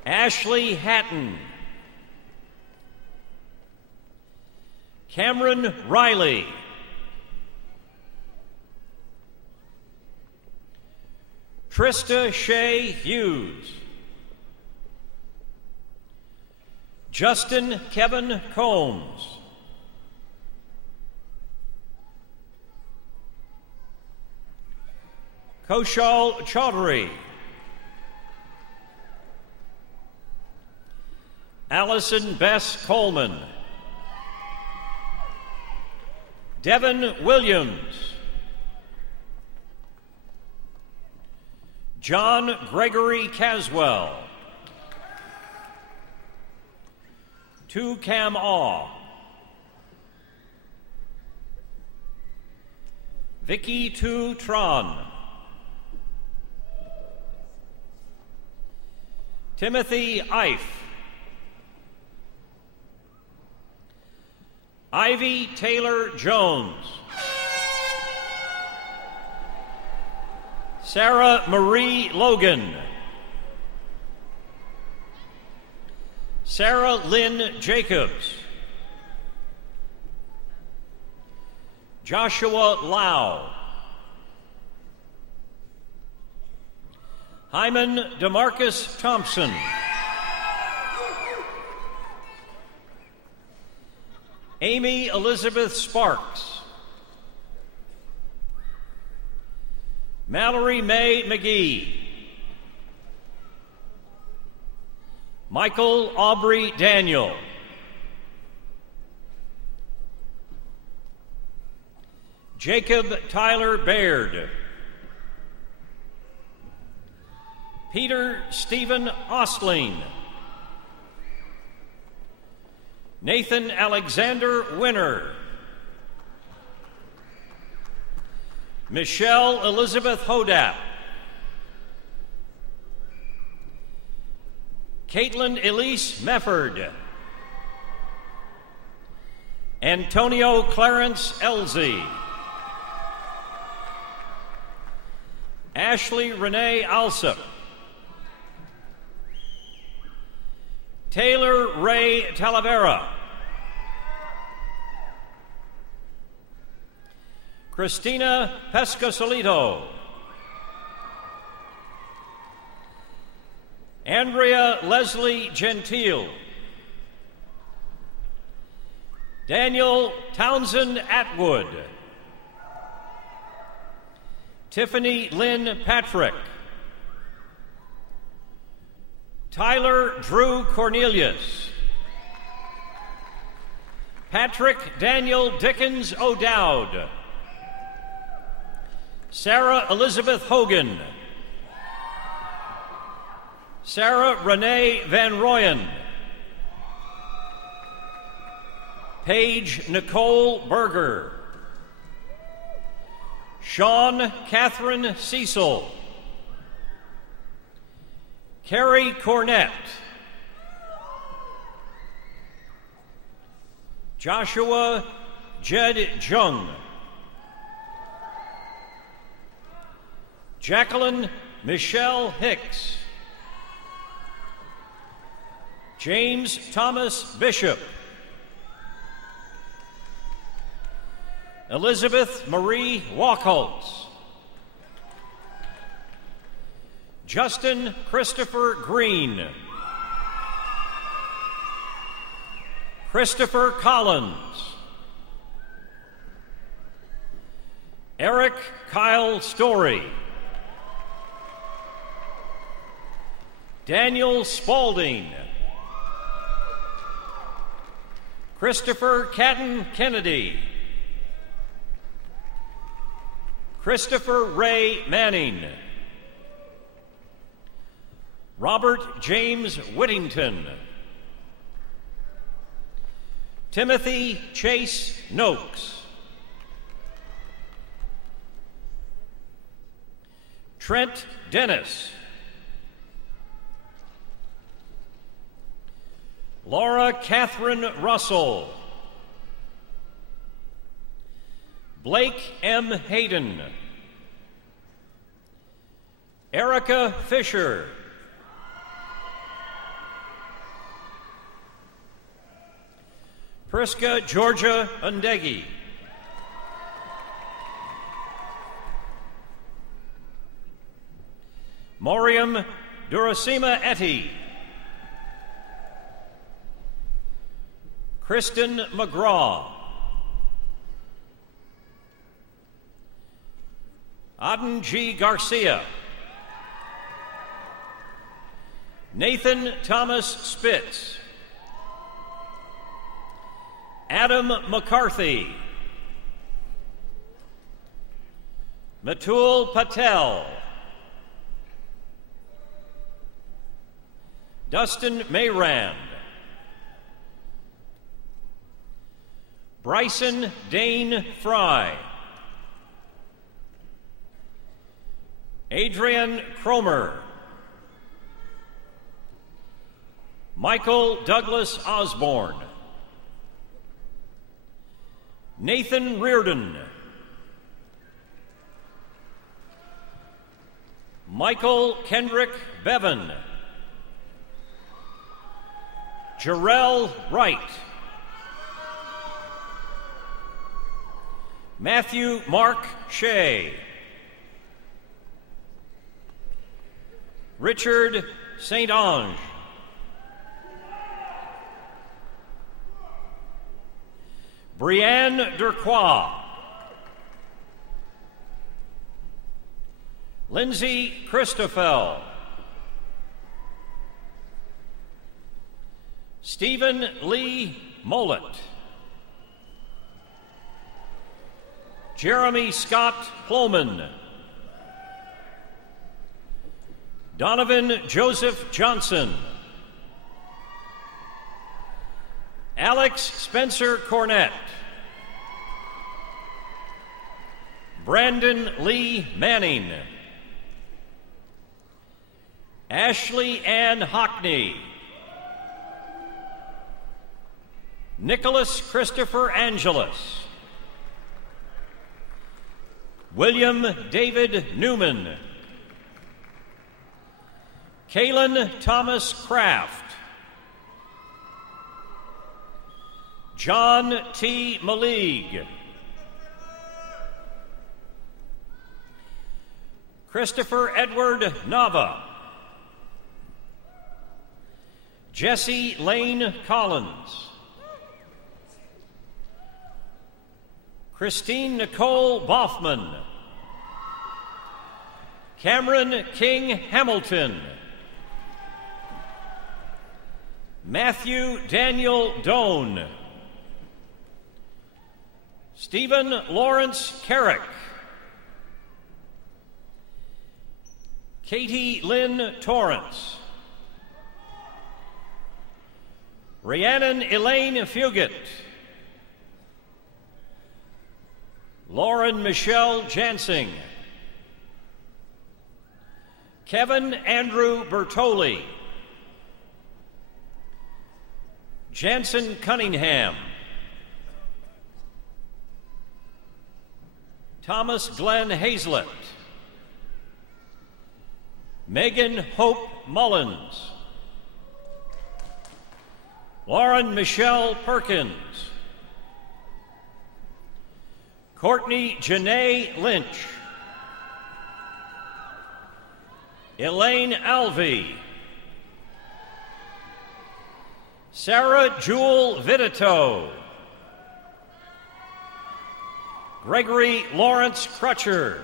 Ashley Hatton, Cameron Riley, Trista Shea Hughes, Justin Kevin Combs, Koshal Chaudhary, Allison Bess Coleman, Devin Williams, John Gregory Caswell, Tu Cam Aw, Vicky Tu Tron, Timothy Ife, Ivy Taylor Jones, Sarah Marie Logan, Sarah Lynn Jacobs, Joshua Lau, Hyman DeMarcus Thompson, Amy Elizabeth Sparks, Mallory Mae McGee, Michael Aubrey Daniel, Jacob Tyler Baird, Peter Stephen Ostling, Nathan Alexander Winner, Michelle Elizabeth Hodap, Caitlin Elise Mefford, Antonio Clarence Elzey, Ashley Renee Alsop, Taylor Ray Talavera, Christina Pescasolito, Andrea Leslie Gentile, Daniel Townsend Atwood, Tiffany Lynn Patrick, Tyler Drew Cornelius, Patrick Daniel Dickens O'Dowd, Sarah Elizabeth Hogan, Sarah Renee Van Royen, Paige Nicole Berger, Sean Catherine Cecil, Carrie Cornett, Joshua Jed Jung, Jacqueline Michelle Hicks, James Thomas Bishop. Elizabeth Marie Walkholtz. Justin Christopher Green. Christopher Collins. Eric Kyle Story. Daniel Spalding. Christopher Catton Kennedy. Christopher Ray Manning. Robert James Whittington. Timothy Chase Noakes. Trent Dennis. Laura Catherine Russell. Blake M. Hayden. Erica Fisher. Priska Georgia Undegi. Moriam Durasima Etty. Kristen McGraw. Aden G. Garcia. Nathan Thomas Spitz. Adam McCarthy. Matul Patel. Dustin Mayrand. Bryson Dane Fry. Adrian Cromer. Michael Douglas Osborne. Nathan Reardon. Michael Kendrick Bevan. Jarrell Wright. Matthew Mark Shea. Richard St. Ange. Brianne Durquois. Lindsay Christoffel. Stephen Lee Mollett. Jeremy Scott Plowman. Donovan Joseph Johnson. Alex Spencer Cornett. Brandon Lee Manning. Ashley Ann Hockney. Nicholas Christopher Angelus. William David Newman. Kalen Thomas Kraft. John T. Maligue. Christopher Edward Nava. Jesse Lane Collins. Christine Nicole Boffman. Cameron King Hamilton. Matthew Daniel Doan. Stephen Lawrence Carrick. Katie Lynn Torrance. Rhiannon Elaine Fugit. Lauren Michelle Jansing. Kevin Andrew Bertoli. Jansen Cunningham. Thomas Glenn Hazlett. Megan Hope Mullins. Lauren Michelle Perkins. Courtney Janae Lynch. Elaine Alvey. Sarah Jewel Vidito. Gregory Lawrence Crutcher.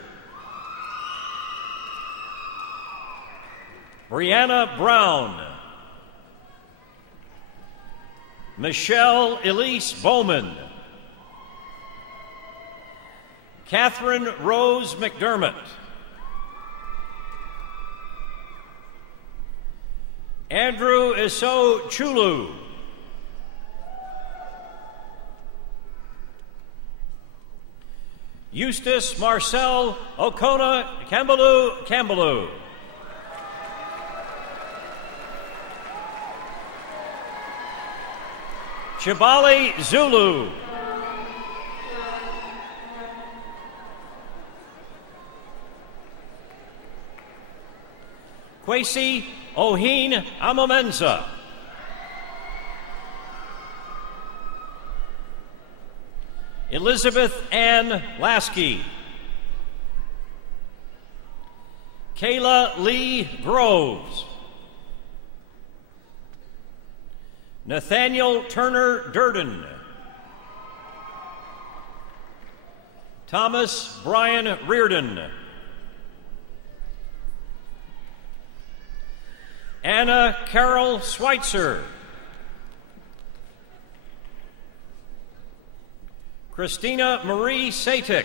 Brianna Brown. Michelle Elise Bowman. Catherine Rose McDermott. Andrew Isso Chulu. Eustace Marcel Okona Kambaloo. Chibali Zulu. Kwesi Ohene Amamenza. Elizabeth Ann Lasky. Kayla Lee Groves. Nathaniel Turner Durden. Thomas Brian Reardon. Anna Carol Schweitzer. Christina Marie Satik.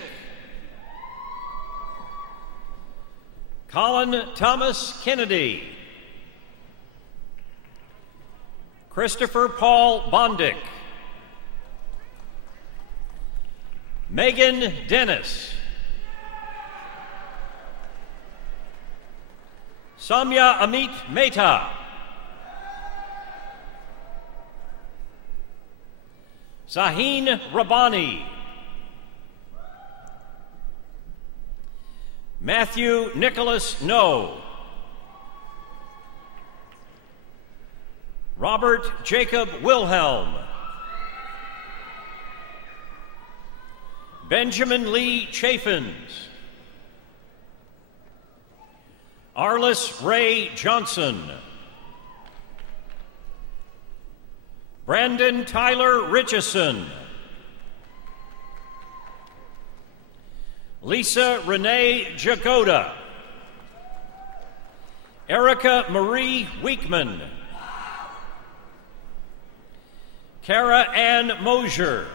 Colin Thomas Kennedy. Christopher Paul Bondick. Megan Dennis. Samya Amit Mehta. Zaheen Rabbani. Matthew Nicholas No. Robert Jacob Wilhelm. Benjamin Lee Chaffins. Arliss Ray Johnson. Brandon Tyler Richardson. Lisa Renee Jagoda. Erica Marie Weekman. Kara Ann Mosier.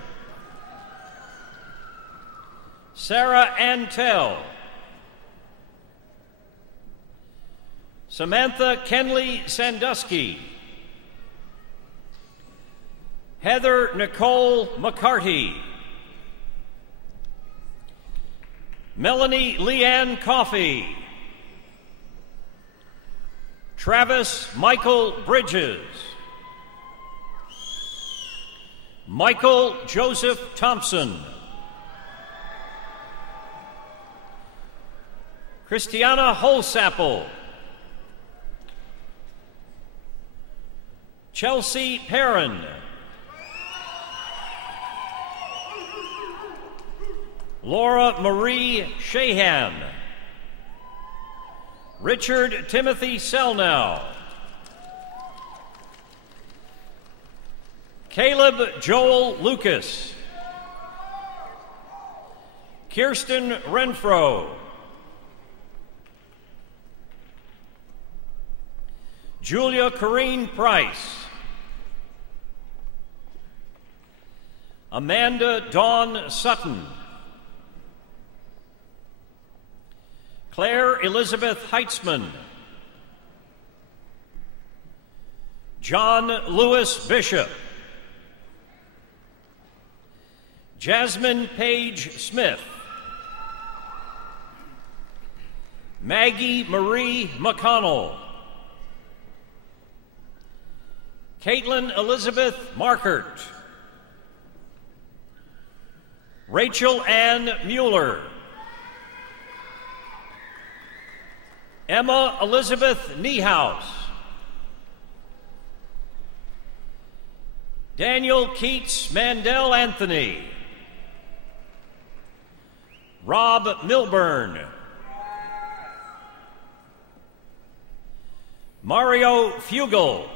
Sarah Antell. Samantha Kenley Sandusky. Heather Nicole McCarty. Melanie Leanne Coffey. Travis Michael Bridges. Michael Joseph Thompson. Christiana Holsapple. Chelsea Perrin. Laura Marie Shahan. Richard Timothy Selnow. Caleb Joel Lucas. Kirsten Renfro. Julia Corrine Price. Amanda Dawn Sutton. Claire Elizabeth Heitzman. John Lewis Bishop. Jasmine Page Smith. Maggie Marie McConnell. Caitlin Elizabeth Markert. Rachel Ann Mueller. Emma Elizabeth Niehaus. Daniel Keats Mandel Anthony, Rob Milburn, Mario Fugel,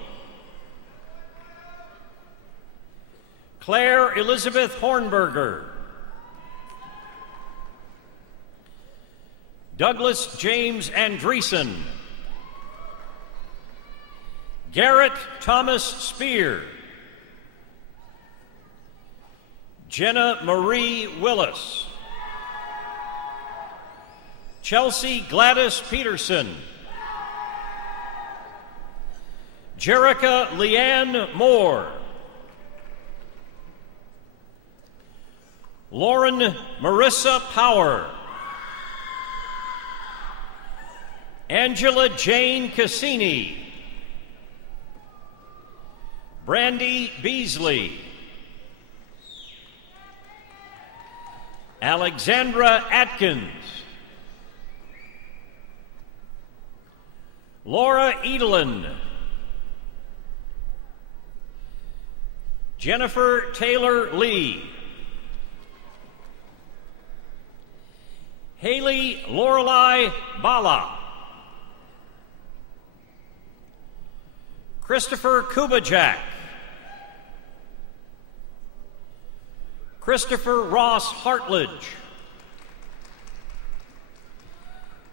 Claire Elizabeth Hornberger, Douglas James Andreessen, Garrett Thomas Spear, Jenna Marie Willis, Chelsea Gladys Peterson, Jerica Leanne Moore, Lauren Marissa Power, Angela Jane Cassini, Brandy Beasley, Alexandra Atkins, Laura Edelin, Jennifer Taylor Lee, Haley Lorelei Bala, Christopher Kubajak, Christopher Ross Hartledge,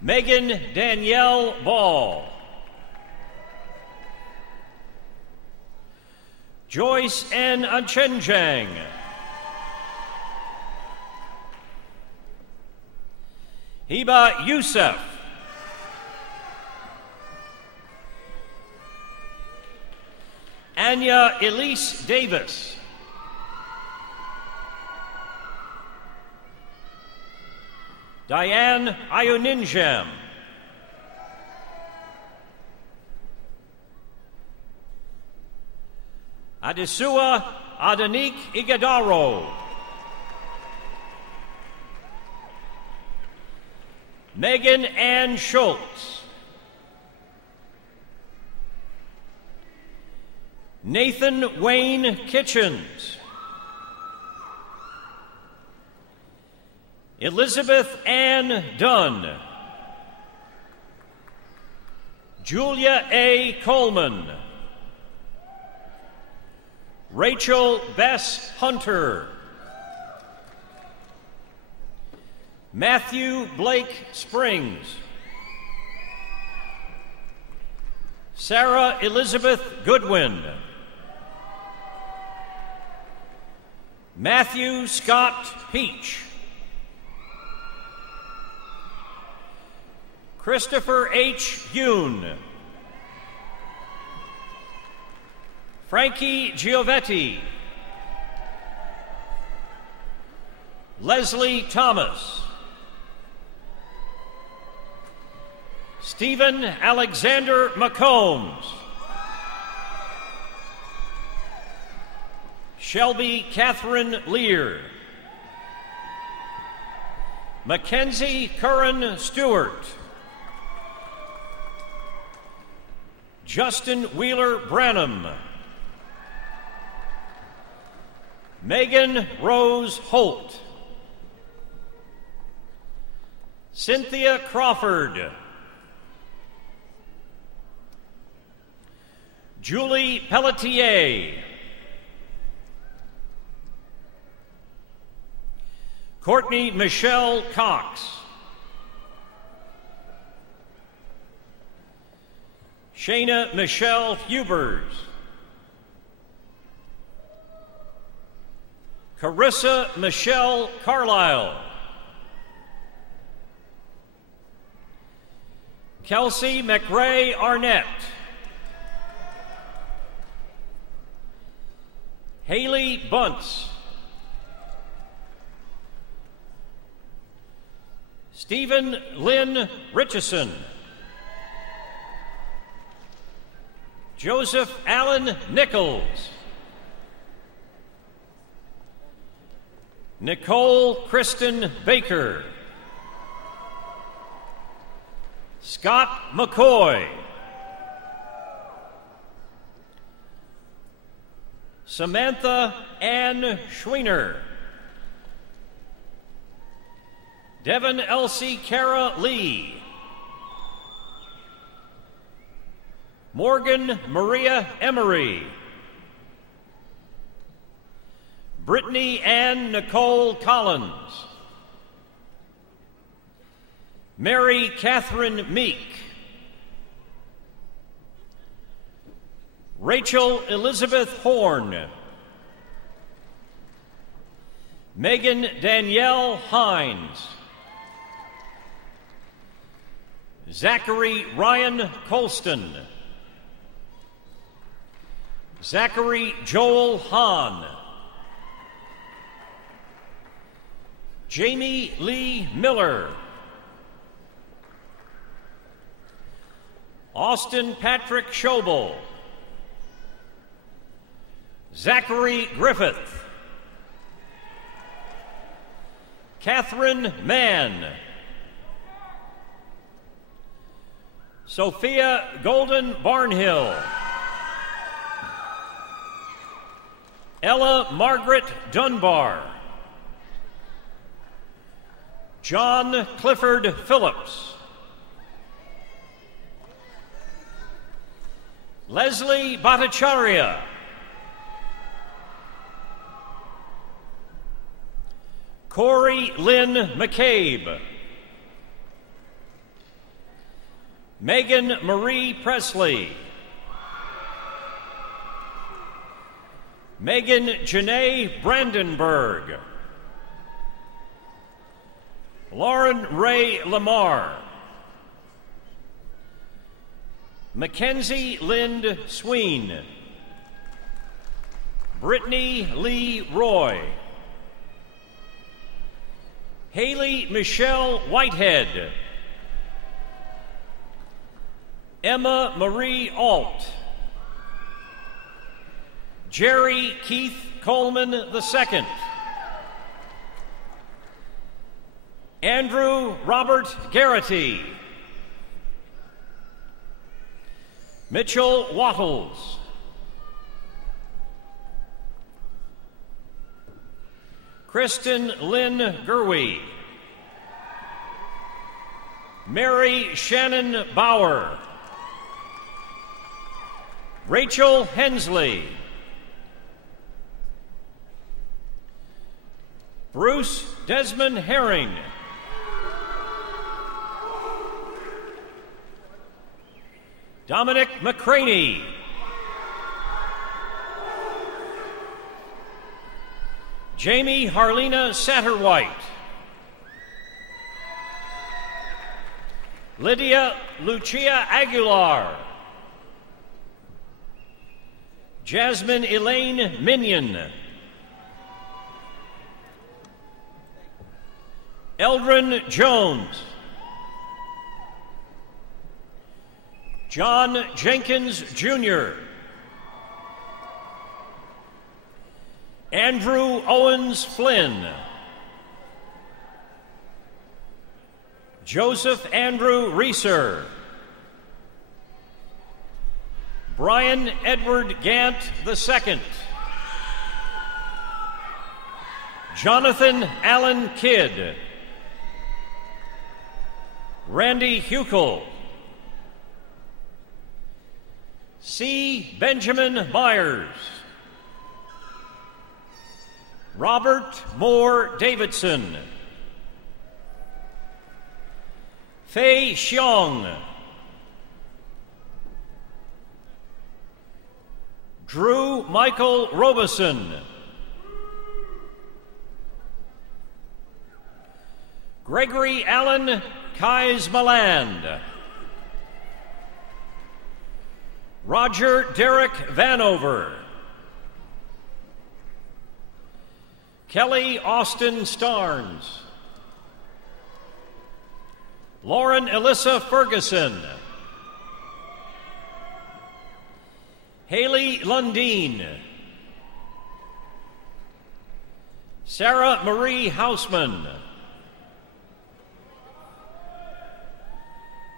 Megan Danielle Ball, Joyce N. Anchenjang, Hiba Youssef, Anya Elise Davis, Diane Ioninjam, Adesua Adanik Igadaro, Megan Ann Schultz, Nathan Wayne Kitchens, Elizabeth Ann Dunn, Julia A. Coleman, Rachel Bess Hunter, Matthew Blake Springs, Sarah Elizabeth Goodwin, Matthew Scott Peach, Christopher H. Yoon, Frankie Giovetti, Leslie Thomas, Stephen Alexander McCombs, Shelby Catherine Lear, Mackenzie Curran Stewart, Justin Wheeler Branham, Megan Rose Holt, Cynthia Crawford, Julie Pelletier, Courtney Michelle Cox, Shayna Michelle Hubers, Carissa Michelle Carlisle, Kelsey McRae Arnett, Haley Bunce, Stephen Lynn Richardson, Joseph Allen Nichols, Nicole Kristen Baker, Scott McCoy, Samantha Ann Schwiener. Devin Elsie Kara Lee. Morgan Maria Emery. Brittany Ann Nicole Collins. Mary Catherine Meek. Rachel Elizabeth Horn. Megan Danielle Hines. Zachary Ryan Colston. Zachary Joel Hahn. Jamie Lee Miller. Austin Patrick Schobel. Zachary Griffith. Catherine Mann. Sophia Golden Barnhill. Ella Margaret Dunbar. John Clifford Phillips. Leslie Bhattacharya. Corey Lynn McCabe. Megan Marie Presley. Megan Janae Brandenburg. Lauren Ray Lamar. Mackenzie Lind Sween. Brittany Lee Roy. Haley Michelle Whitehead. Emma Marie Alt. Jerry Keith Coleman II. Andrew Robert Garrity. Mitchell Wattles. Kristen Lynn Gerwe. Mary Shannon Bauer. Rachel Hensley. Bruce Desmond Herring. Dominic McCraney. Jamie Harlina Satterwhite. Lydia Lucia Aguilar. Jasmine Elaine Minion. Eldrin Jones. John Jenkins Jr. Andrew Owens Flynn. Joseph Andrew Reeser. Brian Edward Gant II. Jonathan Allen Kidd. Randy Huckel. C. Benjamin Myers. Robert Moore Davidson. Fei Xiong. Drew Michael Robeson. Gregory Allen Kais-Maland. Roger Derek Vanover. Kelly Austin Starnes. Lauren Alyssa Ferguson. Haley Lundeen. Sarah Marie Hausman.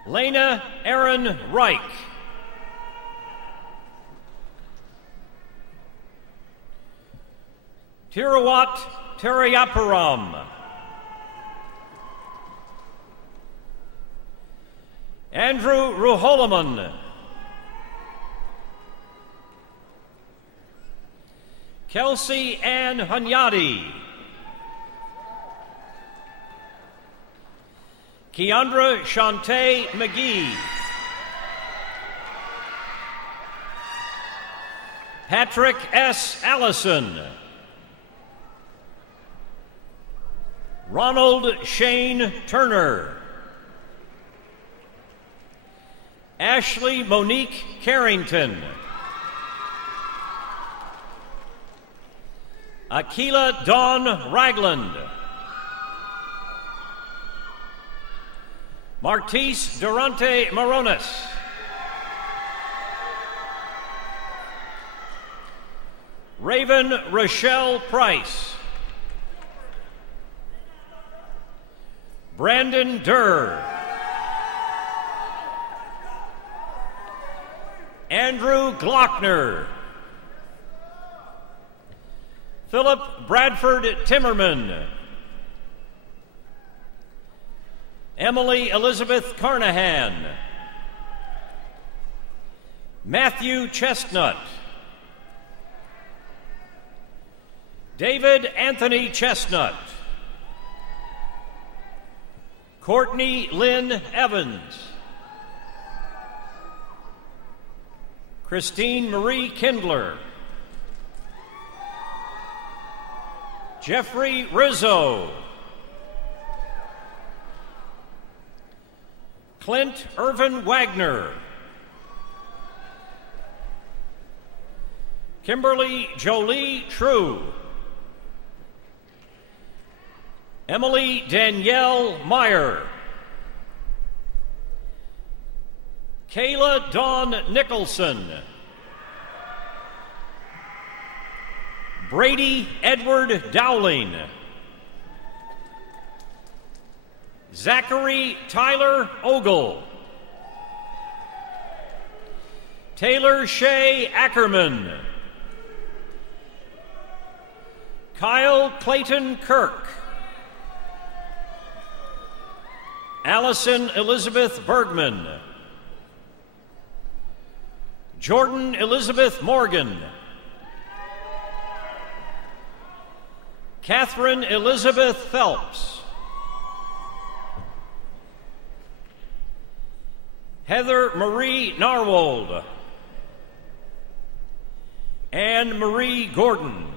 Lena Aaron Reich. Tiruvat Teriyapuram, Andrew Ruholaman, Kelsey Ann Hunyadi, Keandra Shantae McGee, Patrick S. Allison, Ronald Shane Turner, Ashley Monique Carrington, Akila Dawn Ragland, Martise Durante Moronis, Raven Rochelle Price, Brandon Durr, Andrew Glockner, Philip Bradford Timmerman, Emily Elizabeth Carnahan, Matthew Chestnut, David Anthony Chestnut, Courtney Lynn Evans, Christine Marie Kindler, Jeffrey Rizzo, Clint Irvin Wagner, Kimberly Jolie True, Emily Danielle Meyer, Kayla Dawn Nicholson, Brady Edward Dowling, Zachary Tyler Ogle, Taylor Shea Ackerman, Kyle Clayton Kirk, Allison Elizabeth Bergman, Jordan Elizabeth Morgan, Catherine Elizabeth Phelps, Heather Marie Narwold, Anne Marie Gordon,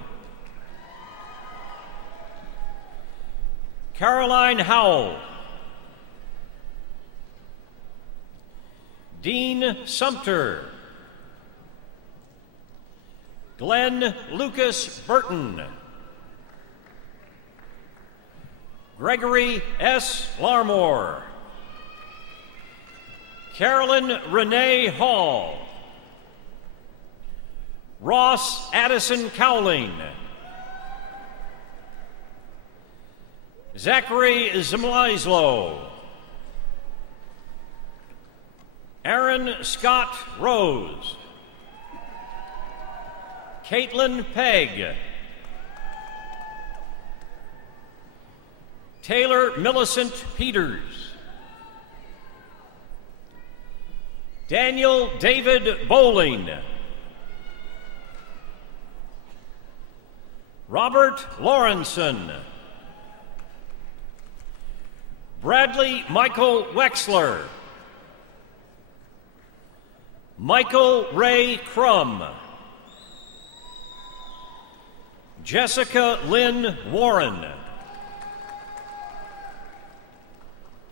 Caroline Howell, Dean Sumter, Glenn Lucas Burton, Gregory S. Larmore, Carolyn Renee Hall, Ross Addison Cowling, Zachary Zimleislow, Aaron Scott Rose, Caitlin Pegg, Taylor Millicent Peters, Daniel David Bowling, Robert Lawrenson, Bradley Michael Wexler, Michael Ray Crum, Jessica Lynn Warren,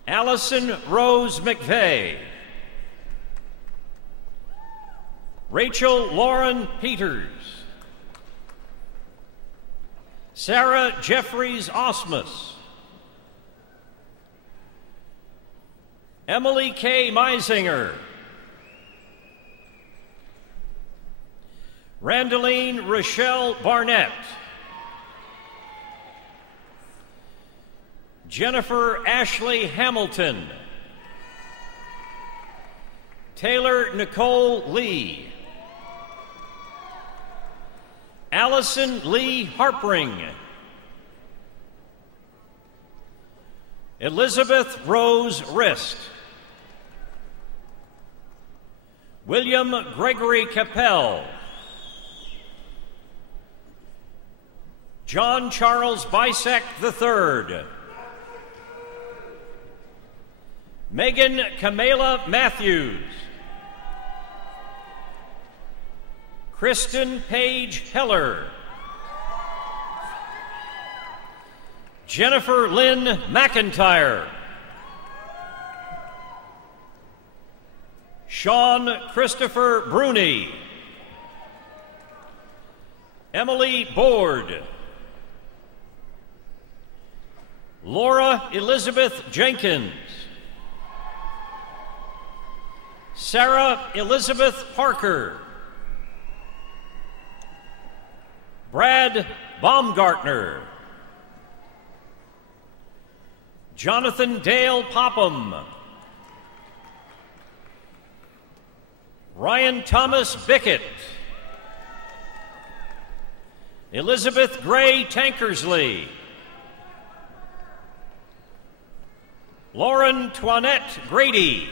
Allison Rose McVeigh, Rachel Lauren Peters, Sarah Jeffries Osmus, Emily K. Meisinger, Randaline Rochelle Barnett, Jennifer Ashley Hamilton, Taylor Nicole Lee, Allison Lee Harpring. Elizabeth Rose Rist. William Gregory Capel. John Charles Bisek III. Megan Kamala Matthews. Kristen Paige Heller. Jennifer Lynn McIntyre. Sean Christopher Bruni. Emily Board. Laura Elizabeth Jenkins. Sarah Elizabeth Parker. Brad Baumgartner. Jonathan Dale Popham. Ryan Thomas Bickett. Elizabeth Gray Tankersley. Lauren Toinette Grady.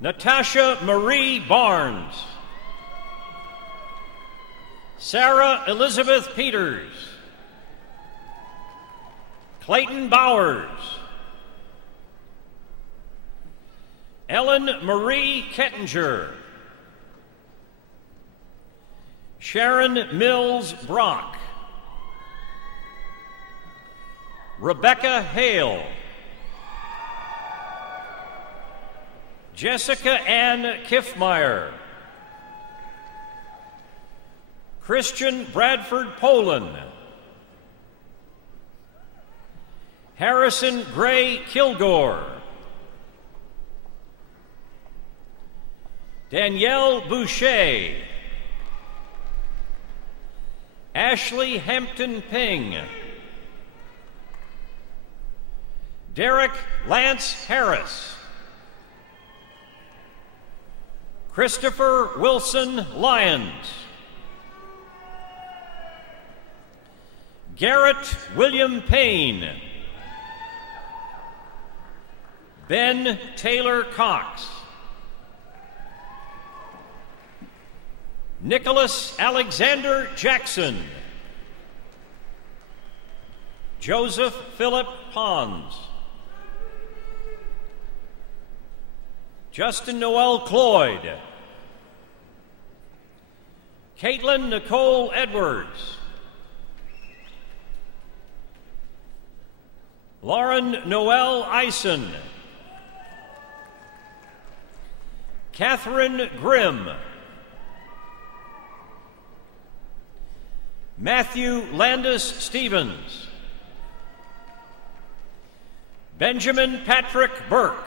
Natasha Marie Barnes. Sarah Elizabeth Peters. Clayton Bowers. Ellen Marie Kettinger. Sharon Mills Brock. Rebecca Hale. Jessica Ann Kiffmeyer. Christian Bradford Poland. Harrison Gray Kilgore. Danielle Boucher. Ashley Hampton Ping. Derek Lance Harris. Christopher Wilson Lyons. Garrett William Payne. Ben Taylor Cox. Nicholas Alexander Jackson. Joseph Philip Pons. Justin Noel Cloyd. Caitlin Nicole Edwards. Lauren Noel Eisen. Catherine Grimm. Matthew Landis Stevens. Benjamin Patrick Burke.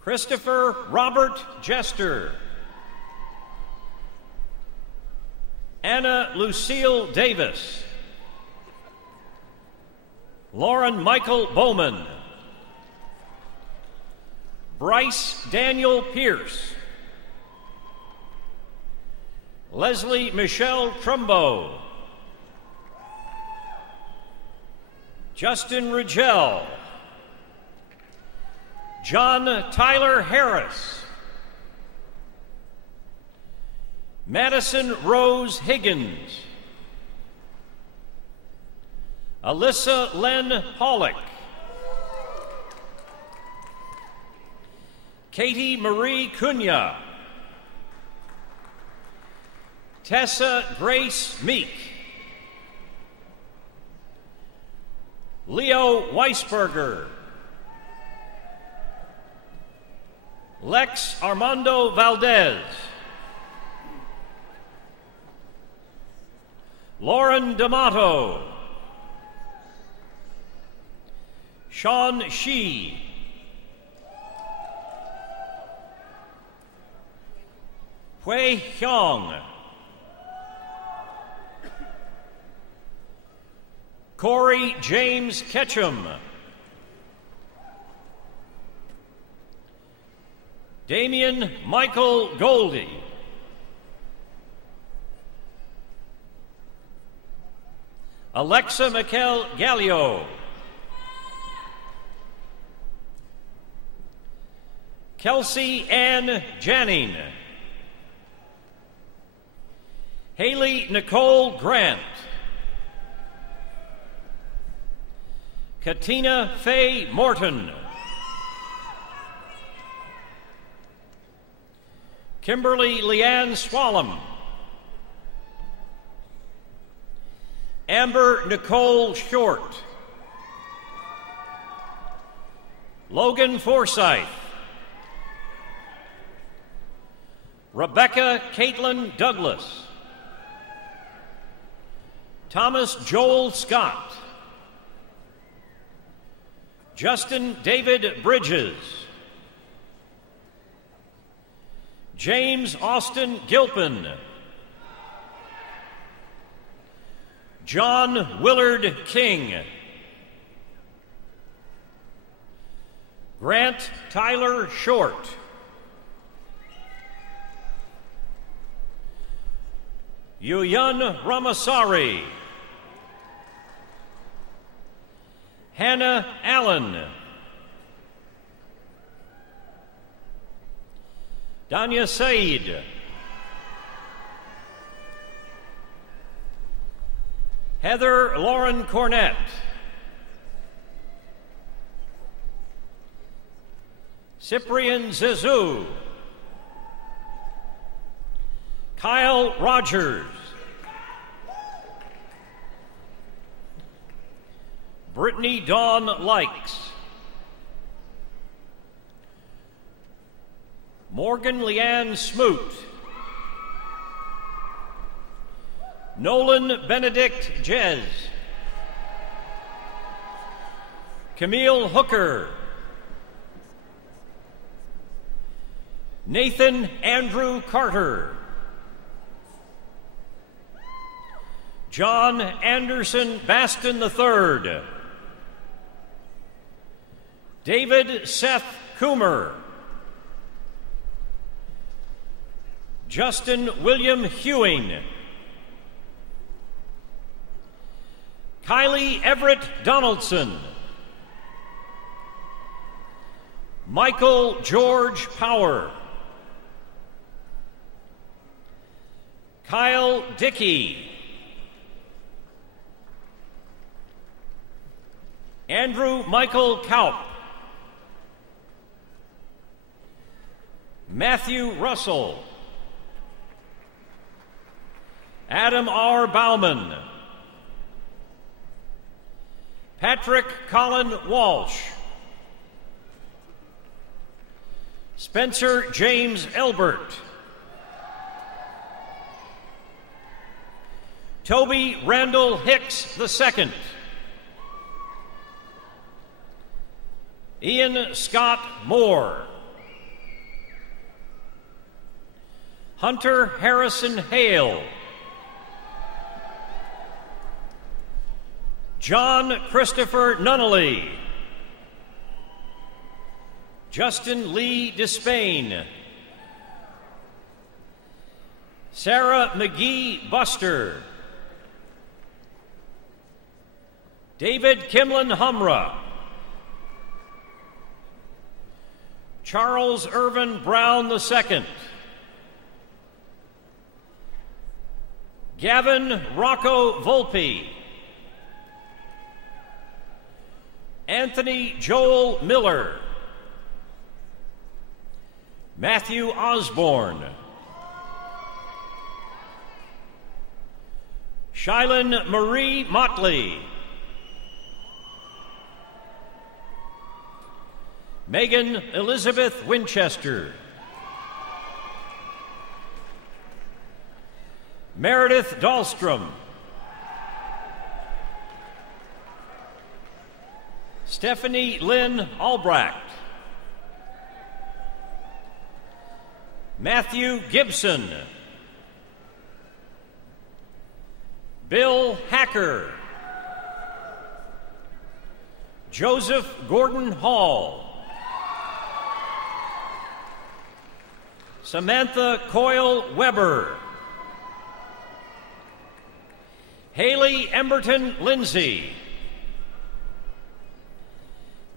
Christopher Robert Jester. Anna Lucille Davis. Lauren Michael Bowman. Bryce Daniel Pierce. Leslie Michelle Trumbo. Justin Rigel. John Tyler Harris. Madison Rose Higgins. Alyssa Len Pollock. Katie Marie Cunha. Tessa Grace Meek. Leo Weisberger. Lex Armando Valdez. Lauren D'Amato. Sean Shee. Hui Hyong. Corey James Ketchum. Damian Michael Goldie. Alexa Mikel Gallio. Kelsey Ann Janning. Haley Nicole Grant. Katina Faye Morton. Kimberly Leanne Swallam. Amber Nicole Short. Logan Forsyth. Rebecca Caitlin Douglas. Thomas Joel Scott. Justin David Bridges. James Austin Gilpin. John Willard King. Grant Tyler Short. Yuyan Ramasari. Hannah Allen. Danya Said. Heather Lauren Cornett. Cyprian Zizou. Kyle Rogers. Brittany Dawn Likes. Morgan Leanne Smoot. Nolan Benedict Jez. Camille Hooker. Nathan Andrew Carter. John Anderson Baston III. David Seth Coomer. Justin William Hewing. Kylie Everett Donaldson. Michael George Power. Kyle Dickey. Andrew Michael Kaup. Matthew Russell. Adam R. Bauman. Patrick Colin Walsh. Spencer James Elbert. Toby Randall Hicks II. Ian Scott Moore. Hunter Harrison Hale. John Christopher Nunnally. Justin Lee Despain. Sarah McGee Buster. David Kimlin Humra. Charles Irvin Brown II. Gavin Rocco Volpe. Anthony Joel Miller. Matthew Osborne. Shylin Marie Motley. Megan Elizabeth Winchester. Meredith Dahlstrom. Stephanie Lynn Albrecht. Matthew Gibson. Bill Hacker. Joseph Gordon Hall. Samantha Coyle Weber. Haley Emberton Lindsay.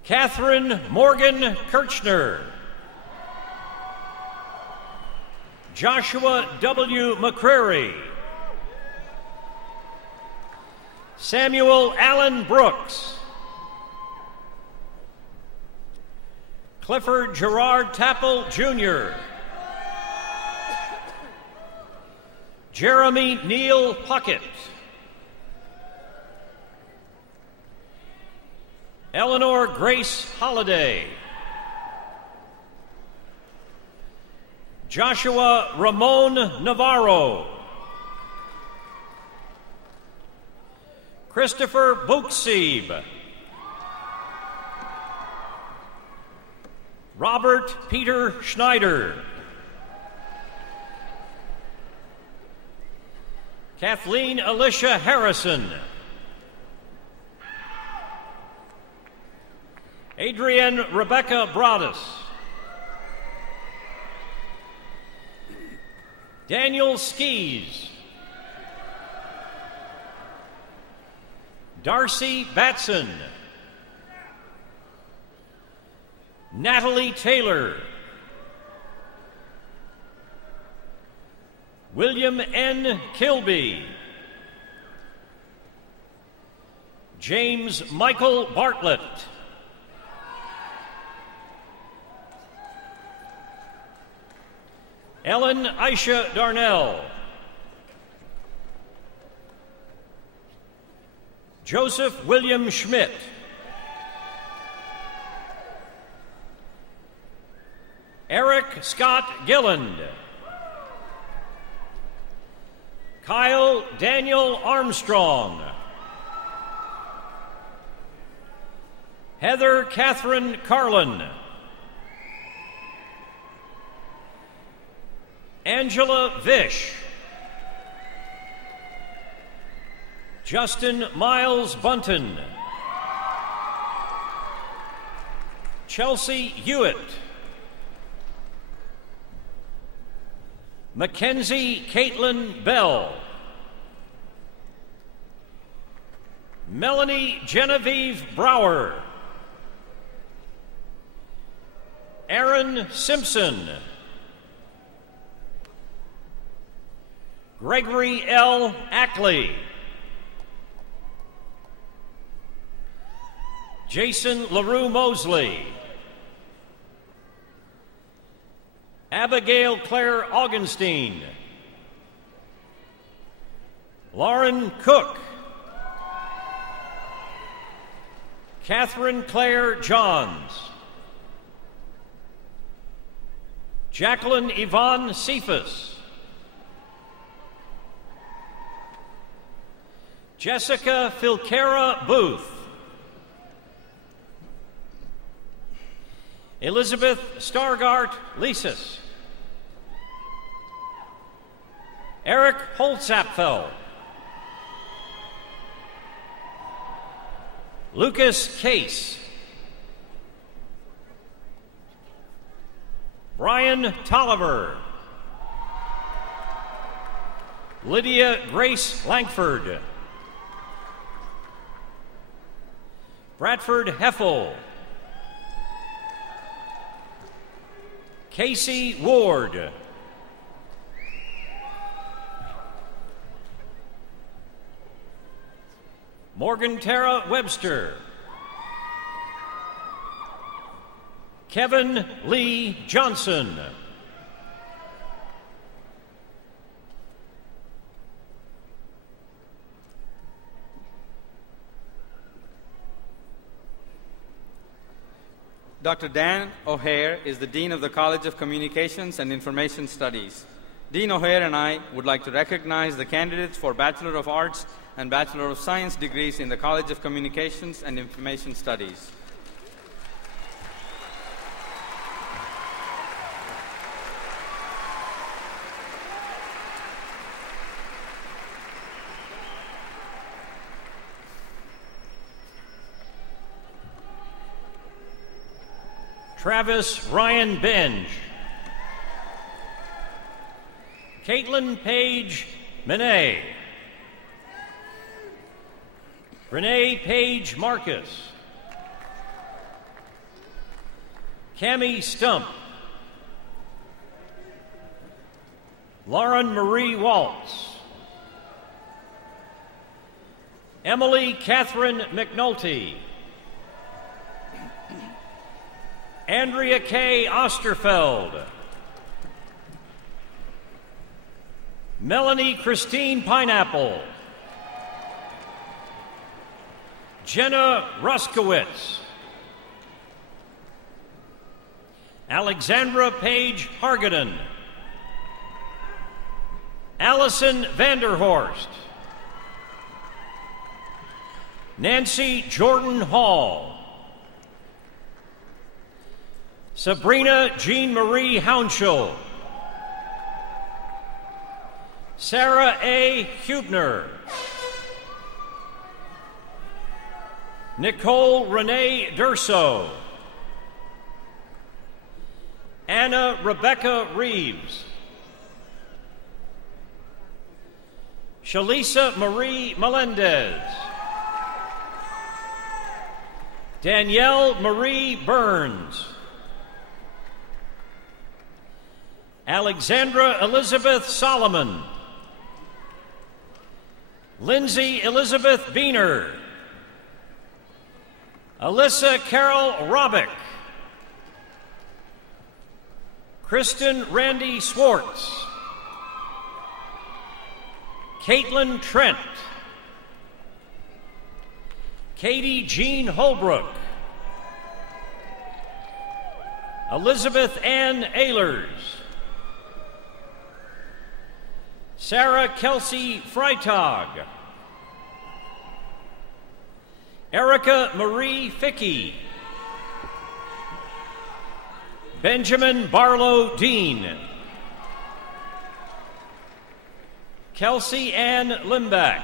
Catherine Morgan Kirchner. Joshua W. McCreary. Samuel Allen Brooks. Clifford Gerard Tapple Jr. Jeremy Neal Puckett. Eleanor Grace Holliday. Joshua Ramon Navarro. Christopher Buchsieb. Robert Peter Schneider. Kathleen Alicia Harrison. Adrienne Rebecca Broadus. Daniel Skees. Darcy Batson. Natalie Taylor. William N. Kilby. James Michael Bartlett. Ellen Aisha Darnell. Joseph William Schmidt. Eric Scott Gilland. Kyle Daniel Armstrong. Heather Catherine Carlin. Angela Vish. Justin Miles Bunton. Chelsea Hewitt. Mackenzie Caitlin Bell. Melanie Genevieve Brower. Aaron Simpson. Gregory L. Ackley. Jason LaRue Mosley. Abigail Claire Augenstein. Lauren Cook. Catherine Claire Johns. Jacqueline Yvonne Cephas. Jessica Filcara Booth. Elizabeth Stargart Leasis. Eric Holzapfel. Lucas Case. Brian Tolliver. Lydia Grace Langford. Bradford Heffel. Casey Ward. Morgan Tara Webster. Kevin Lee Johnson. Dr. Dan O'Hare is the Dean of the College of Communications and Information Studies. Dean O'Hare and I would like to recognize the candidates for Bachelor of Arts and Bachelor of Science degrees in the College of Communications and Information Studies. Travis Ryan Benge. Caitlin Paige Minay. Renee Paige Marcus. Cami Stump. Lauren Marie Waltz. Emily Catherine McNulty. Andrea K. Osterfeld. Melanie Christine Pineapple. Jenna Ruskowitz. Alexandra Page Hargaden. Allison Vanderhorst. Nancy Jordan Hall. Sabrina Jean Marie Hounshell. Sarah A. Hubner. Nicole Renee Durso. Anna Rebecca Reeves. Shalisa Marie Melendez. Danielle Marie Burns. Alexandra Elizabeth Solomon. Lindsay Elizabeth Beener. Alyssa Carol Robick. Kristen Randy Swartz. Caitlin Trent. Katie Jean Holbrook. Elizabeth Ann Ehlers. Sarah Kelsey Freitag. Erica Marie Fickey. Benjamin Barlow Dean. Kelsey Ann Limbach.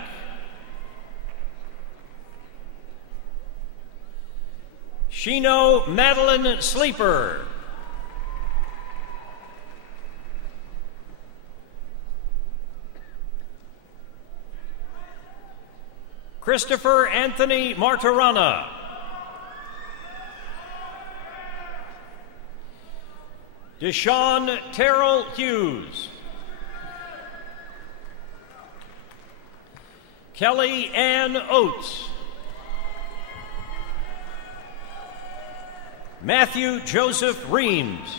Shino Madeline Sleeper. Christopher Anthony Martirana. Deshaun Terrell Hughes. Kelly Ann Oates. Matthew Joseph Reams.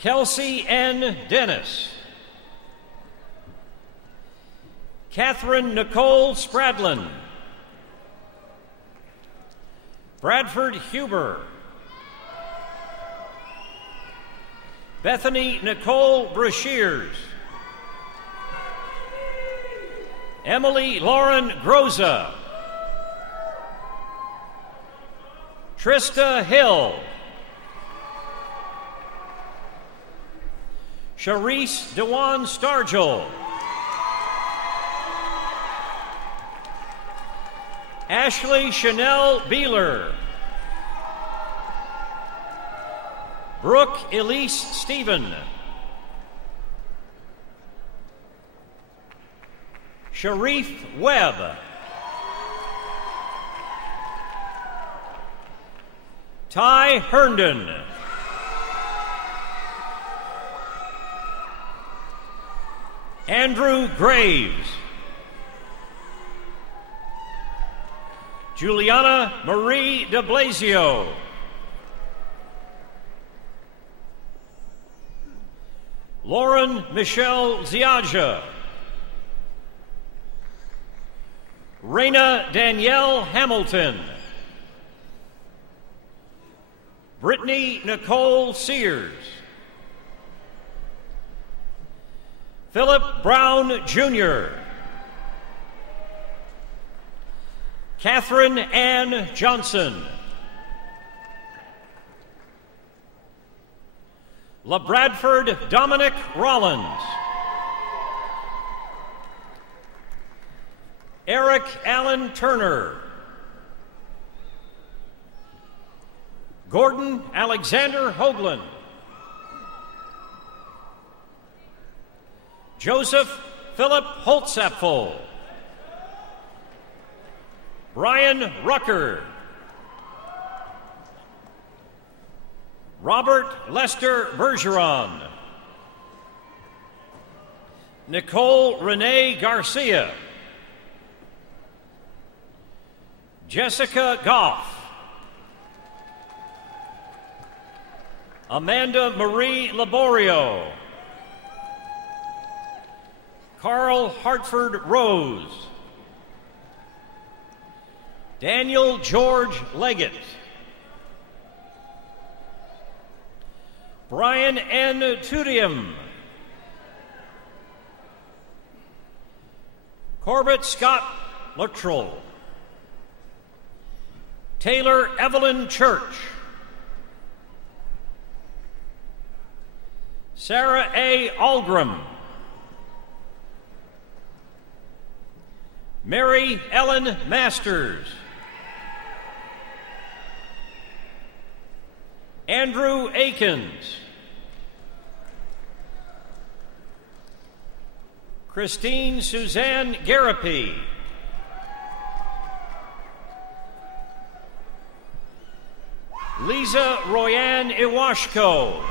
Kelsey N. Dennis. Catherine Nicole Spradlin. Bradford Huber. Bethany Nicole Brashears. Emily Lauren Groza. Trista Hill. Sharice Dewan Stargel. Ashley Chanel Beeler. Brooke Elise Stephen. Sharif Webb. Ty Herndon. Andrew Graves. Juliana Marie de Blasio. Lauren Michelle Ziaja. Raina Danielle Hamilton. Brittany Nicole Sears. Philip Brown Jr. Catherine Ann Johnson. LaBradford Dominic Rollins. Eric Allen Turner. Gordon Alexander Hoagland. Joseph Philip Holtzapfel. Brian Rucker. Robert Lester Bergeron. Nicole Renee Garcia. Jessica Goff. Amanda Marie Laborio. Carl Hartford Rose. Daniel George Leggett. Brian N. Tudium. Corbett Scott Luttrell. Taylor Evelyn Church. Sarah A. Algram. Mary Ellen Masters. Andrew Akins. Christine Suzanne Garapi. Lisa Royanne Iwashko.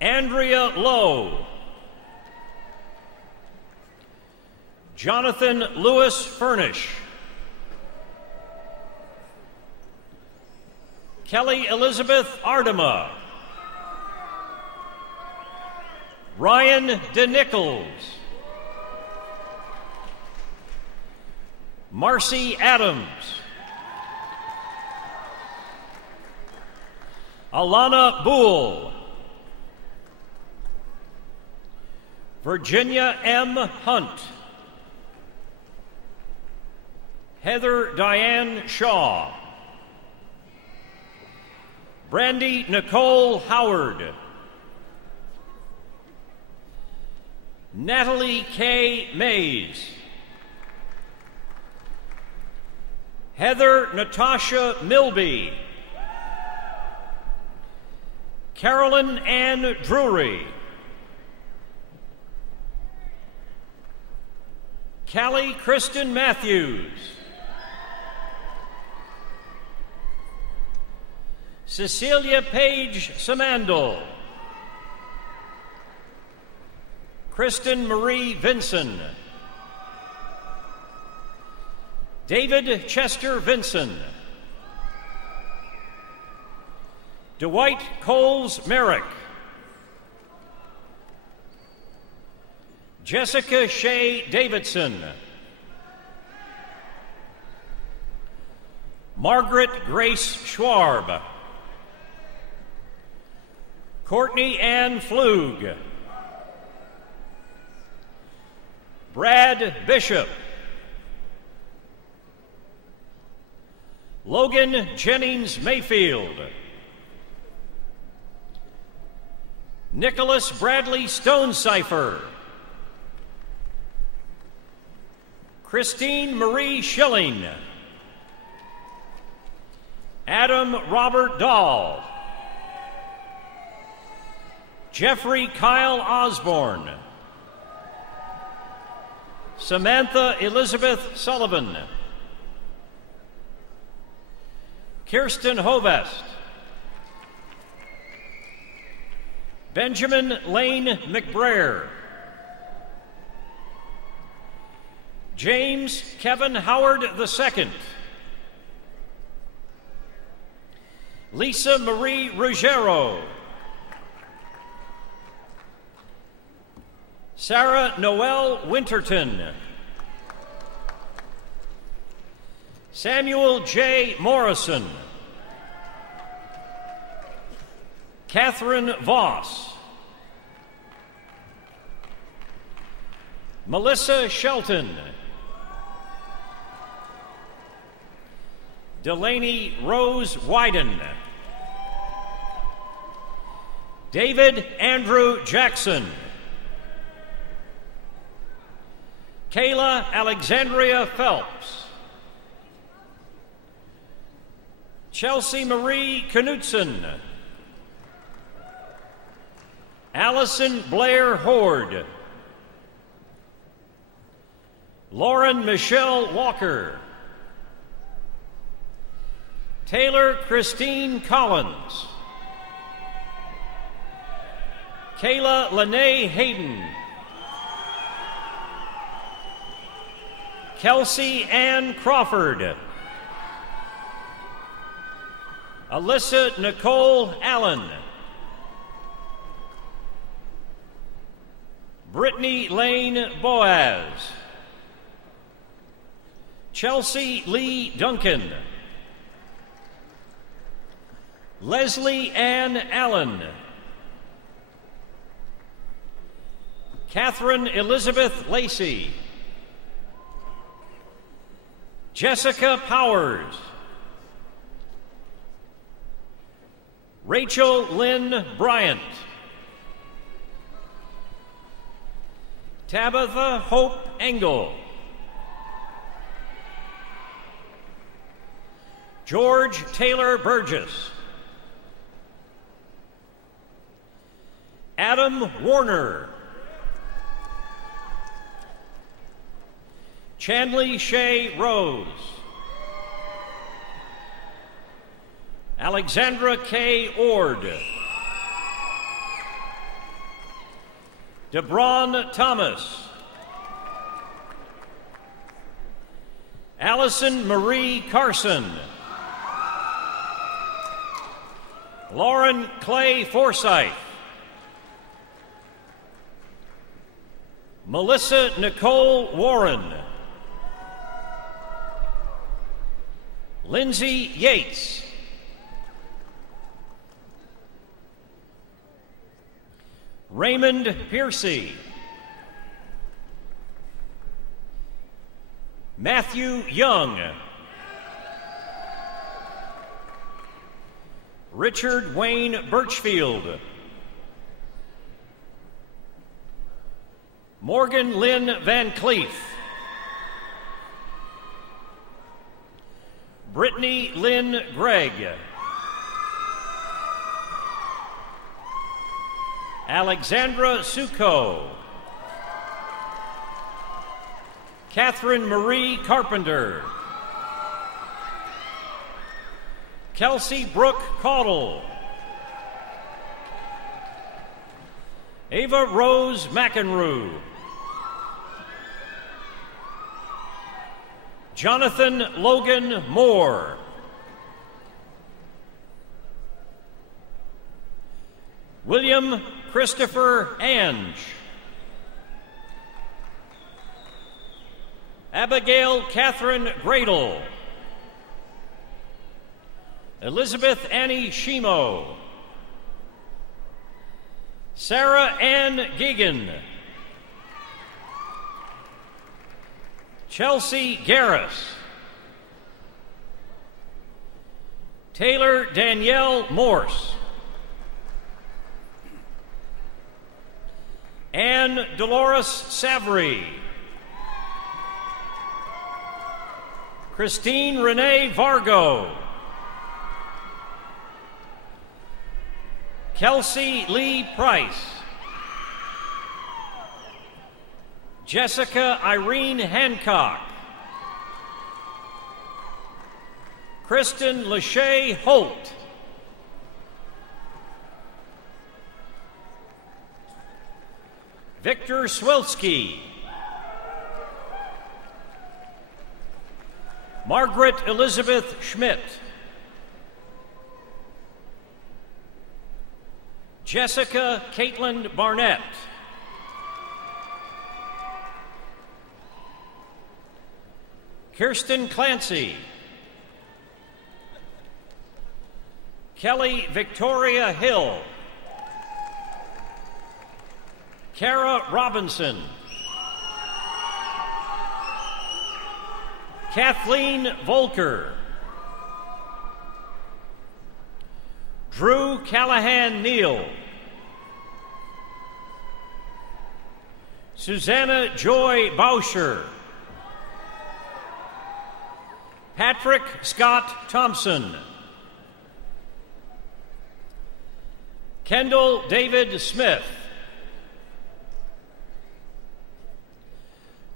Andrea Lowe. Jonathan Lewis Furnish. Kelly Elizabeth Ardema. Ryan DeNichols. Marcy Adams. Alana Boole. Virginia M. Hunt. Heather Diane Shaw. Brandy Nicole Howard. Natalie K. Mays. Heather Natasha Milby. Carolyn Ann Drury. Callie Kristen Matthews. Cecilia Page Samandel. Kristen Marie Vinson. David Chester Vinson. Dwight Coles Merrick. Jessica Shea Davidson. Margaret Grace Schwarb. Courtney Ann Flug. Brad Bishop. Logan Jennings Mayfield. Nicholas Bradley Stonecipher. Christine Marie Schilling. Adam Robert Dahl. Jeffrey Kyle Osborne. Samantha Elizabeth Sullivan. Kirsten Hovest. Benjamin Lane McBrayer. James Kevin Howard II. Lisa Marie Ruggiero. Sarah Noel Winterton. Samuel J. Morrison. Catherine Voss. Melissa Shelton. Delaney Rose Wyden. David Andrew Jackson. Kayla Alexandria Phelps. Chelsea Marie Knutson. Allison Blair Horde. Lauren Michelle Walker. Taylor Christine Collins. Kayla Lene Hayden. Kelsey Ann Crawford. Alyssa Nicole Allen. Brittany Lane Boaz. Chelsea Lee Duncan. Leslie Ann Allen. Catherine Elizabeth Lacey. Jessica Powers. Rachel Lynn Bryant. Tabitha Hope Engel. George Taylor Burgess. Adam Warner. Chanley Shea Rose. Alexandra K. Ord. DeBron Thomas. Allison Marie Carson. Lauren Clay Forsyth. Melissa Nicole Warren. Lindsay Yates. Raymond Piercy. Matthew Young. Richard Wayne Birchfield. Morgan Lynn Van Cleef. Brittany Lynn Gregg. Alexandra Succo. Catherine Marie Carpenter. Kelsey Brooke Caudle. Ava Rose McEnroe. Jonathan Logan Moore. William Christopher Ange. Abigail Catherine Gradle. Elizabeth Annie Shimo. Sarah Ann Gigan. Chelsea Garris. Taylor Danielle Morse. Anne Dolores Savary. Christine Renee Vargo. Kelsey Lee Price. Jessica Irene Hancock. Kristen Lachey Holt. Victor Swilsky. Margaret Elizabeth Schmidt. Jessica Caitlin Barnett. Kirsten Clancy. Kelly Victoria Hill. Kara Robinson. Kathleen Volker. Drew Callahan Neal. Susanna Joy Bauscher. Patrick Scott Thompson. Kendall David Smith.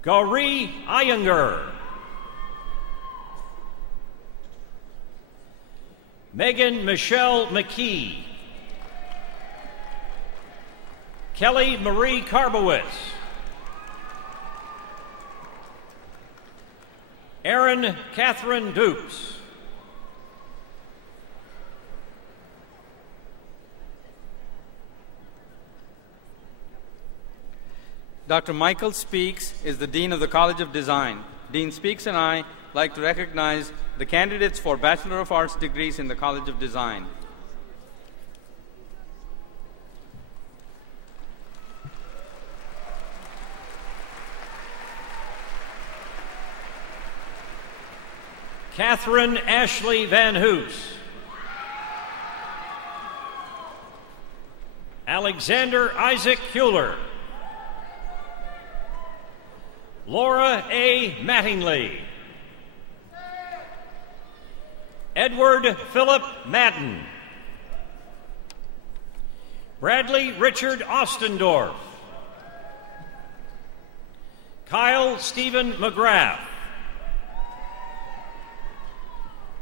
Gauri Iyengar. Megan Michelle McKee. Kelly Marie Karbowitz. Erin Catherine Dukes. Dr. Michael Speaks is the Dean of the College of Design. Dean Speaks and I like to recognize the candidates for Bachelor of Arts degrees in the College of Design. Catherine Ashley Van Hoos. Alexander Isaac Hewler. Laura A. Mattingly. Edward Philip Madden. Bradley Richard Ostendorf. Kyle Stephen McGrath.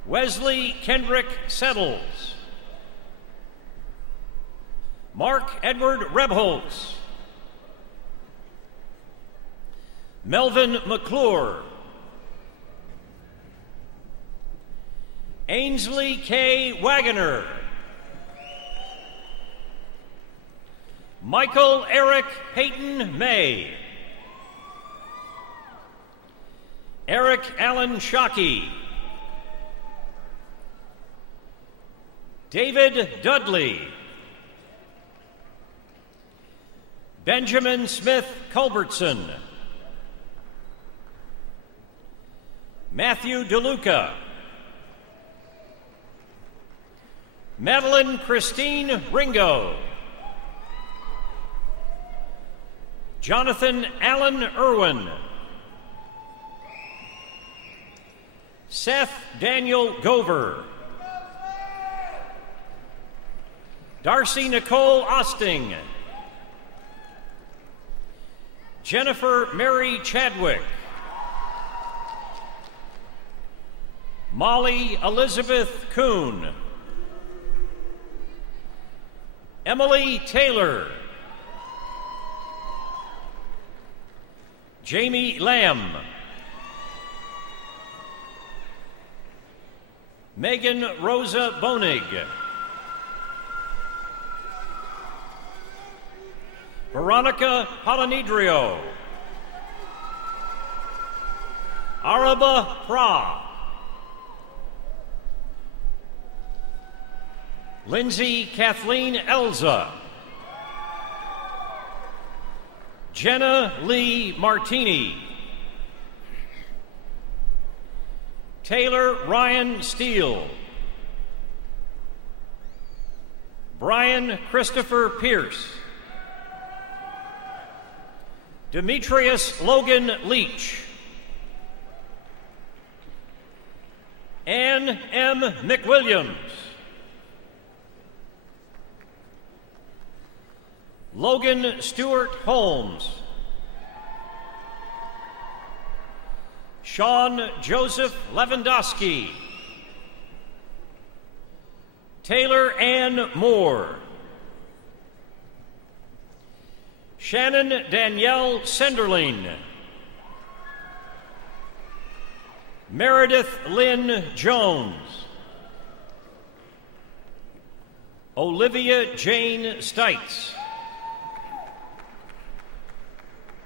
Wesley Kendrick Settles. Mark Edward Rebholz. Melvin McClure. Ainsley K. Wagoner. Michael Eric Peyton May. Eric Allen Shockey. David Dudley. Benjamin Smith Culbertson. Matthew DeLuca. Madeline Christine Ringo. Jonathan Allen Irwin. Seth Daniel Gover. Darcy Nicole Osting. Jennifer Mary Chadwick. Molly Elizabeth Kuhn. Emily Taylor. Jamie Lamb. Megan Rosa Bonig. Veronica Polonidrio. Araba Pra. Lindsay Kathleen Elza. Jenna Lee Martini. Taylor Ryan Steele. Brian Christopher Pierce. Demetrius Logan Leach. Ann M. McWilliams. Logan Stewart Holmes. Sean Joseph Lewandowski. Taylor Ann Moore. Shannon Danielle Senderling. Meredith Lynn Jones. Olivia Jane Stites.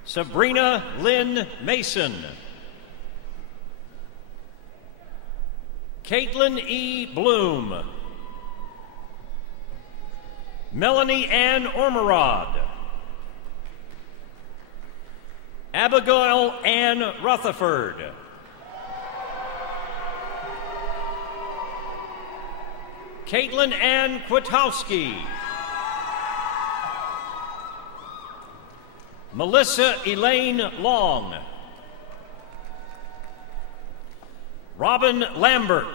Sabrina Lynn Mason. Caitlin E. Bloom. Melanie Ann Ormerod. Abigail Ann Rutherford. Caitlin Ann Kwiatkowski. Melissa Elaine Long. Robin Lambert.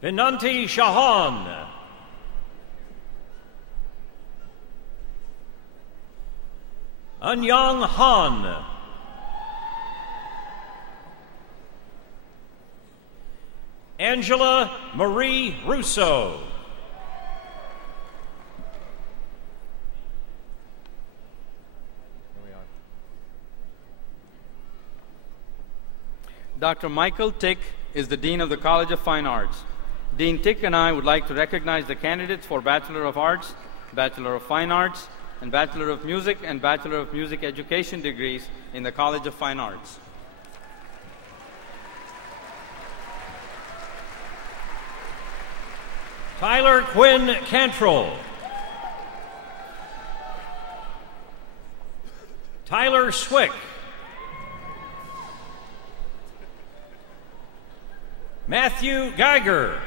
Vinanti Shahan. Anyang Han. Angela Marie Russo. Dr. Michael Tick is the Dean of the College of Fine Arts. Dean Tick and I would like to recognize the candidates for Bachelor of Arts, Bachelor of Fine Arts, and Bachelor of Music and Bachelor of Music Education degrees in the College of Fine Arts. Tyler Quinn Cantrell. Tyler Swick. Matthew Geiger.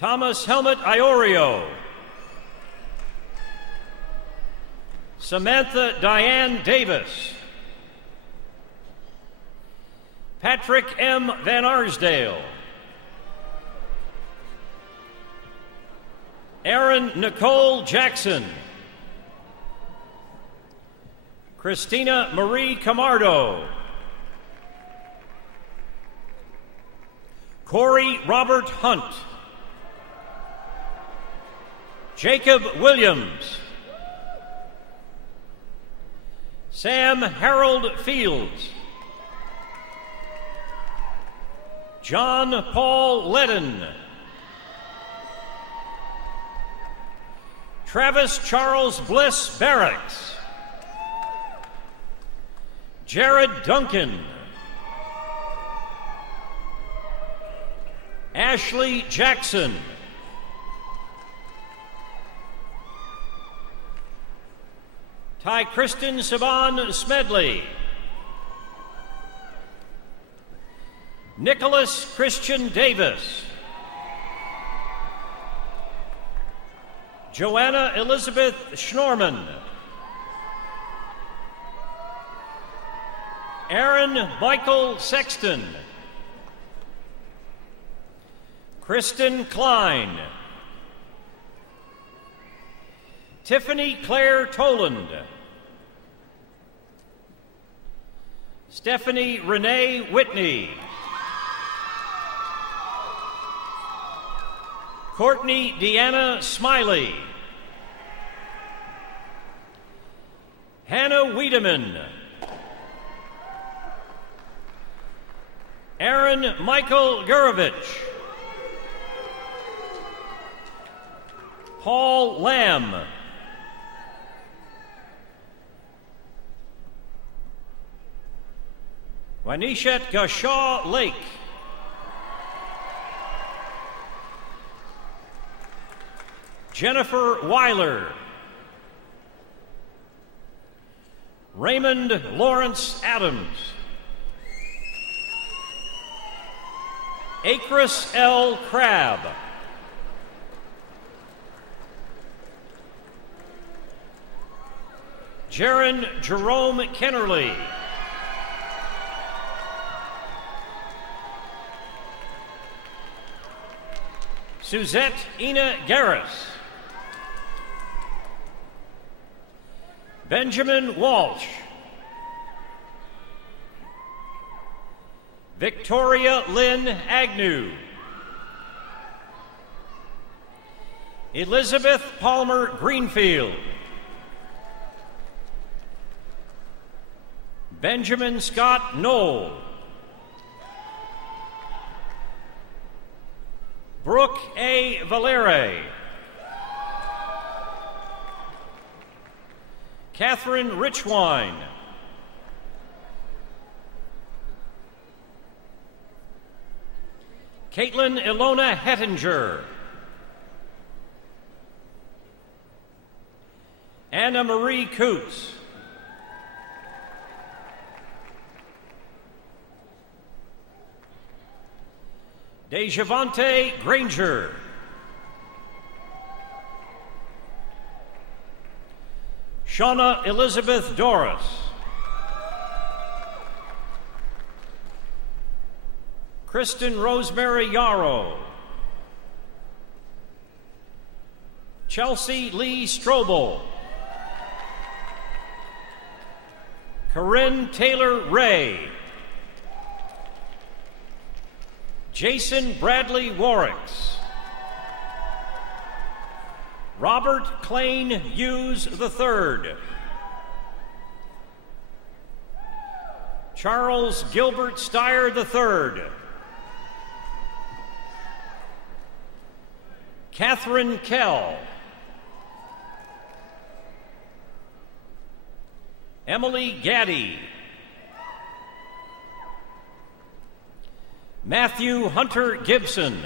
Thomas Helmut Iorio. Samantha Diane Davis. Patrick M. Van Arsdale. Erin Nicole Jackson. Christina Marie Camardo. Corey Robert Hunt. Jacob Williams. Sam Harold Fields. John Paul Ledden. Travis Charles Bliss Barracks. Jared Duncan. Ashley Jackson. Ty Kristen Saban Smedley. Nicholas Christian Davis. Joanna Elizabeth Schnorman. Aaron Michael Sexton. Kristen Klein. Tiffany Claire Toland. Stephanie Renee Whitney. Courtney Deanna Smiley. Hannah Wiedemann. Aaron Michael Gurovich. Paul Lamb. Wanishet Gashaw Lake. Jennifer Weiler. Raymond Lawrence Adams. Acris L. Crabb. Jaron Jerome Kennerly. Suzette Ina Garris. Benjamin Walsh. Victoria Lynn Agnew. Elizabeth Palmer Greenfield. Benjamin Scott Knoll. Brooke A. Valere. Catherine Richwine. Caitlin Ilona Hettinger. Anna Marie Coots. Dejavante Granger. Shauna Elizabeth Doris. Kristen Rosemary Yarrow. Chelsea Lee Strobel. Corinne Taylor Ray. Jason Bradley Warricks. Robert Klain Hughes III. Charles Gilbert Steyer III. Catherine Kell. Emily Gaddy. Matthew Hunter Gibson.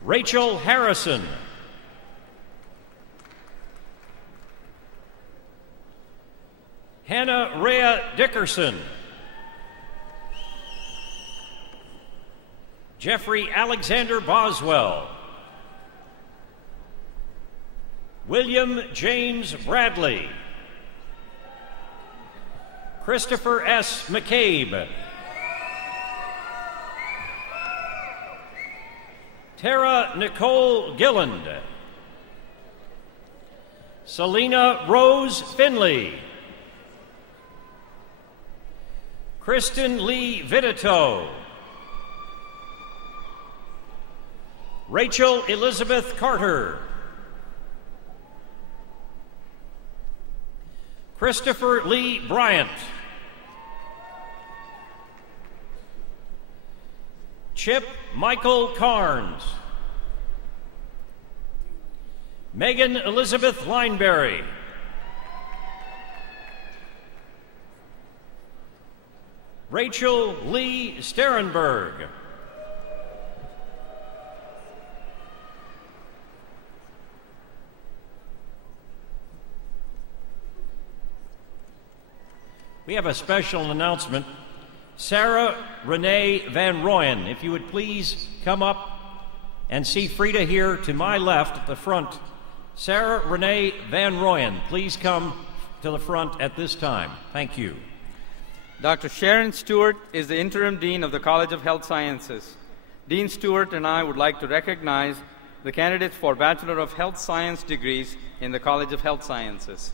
Rachel Harrison. Hannah Rhea Dickerson. Jeffrey Alexander Boswell. William James Bradley. Christopher S. McCabe. Tara Nicole Gilland. Selena Rose Finley. Kristen Lee Vitito. Rachel Elizabeth Carter. Christopher Lee Bryant. Chip Michael Carnes. Megan Elizabeth Lineberry. Rachel Lee Sterenberg. We have a special announcement. Sarah Renee Van Royen, if you would please come up and see Frida here to my left at the front. Sarah Renee Van Royen, please come to the front at this time. Thank you. Dr. Sharon Stewart is the Interim Dean of the College of Health Sciences. Dean Stewart and I would like to recognize the candidates for Bachelor of Health Science degrees in the College of Health Sciences.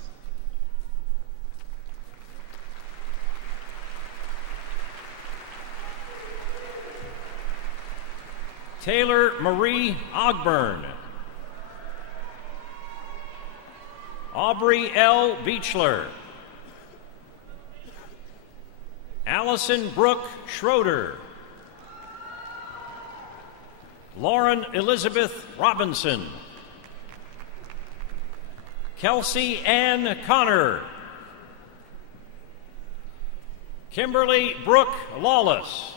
Taylor Marie Ogburn. Aubrey L. Beechler. Allison Brooke Schroeder. Lauren Elizabeth Robinson. Kelsey Ann Connor. Kimberly Brooke Lawless.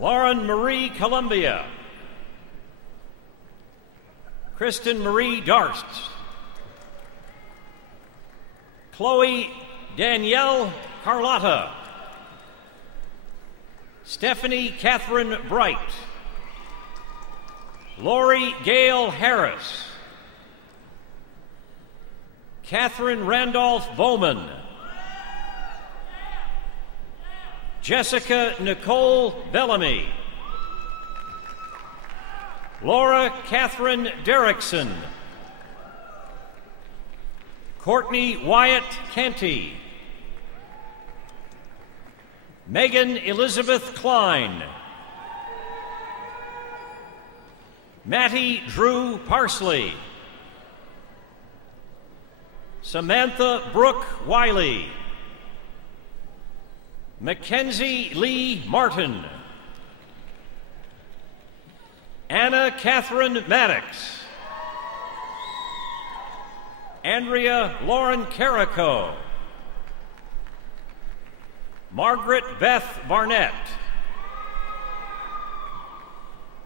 Lauren Marie Columbia. Kristen Marie Darst. Chloe Danielle Carlotta. Stephanie Catherine Bright. Lori Gail Harris. Catherine Randolph Bowman. Jessica Nicole Bellamy. Laura Catherine Derrickson. Courtney Wyatt Canty. Megan Elizabeth Klein. Mattie Drew Parsley. Samantha Brooke Wiley. Mackenzie Lee Martin. Anna Catherine Maddox. Andrea Lauren Carrico. Margaret Beth Barnett.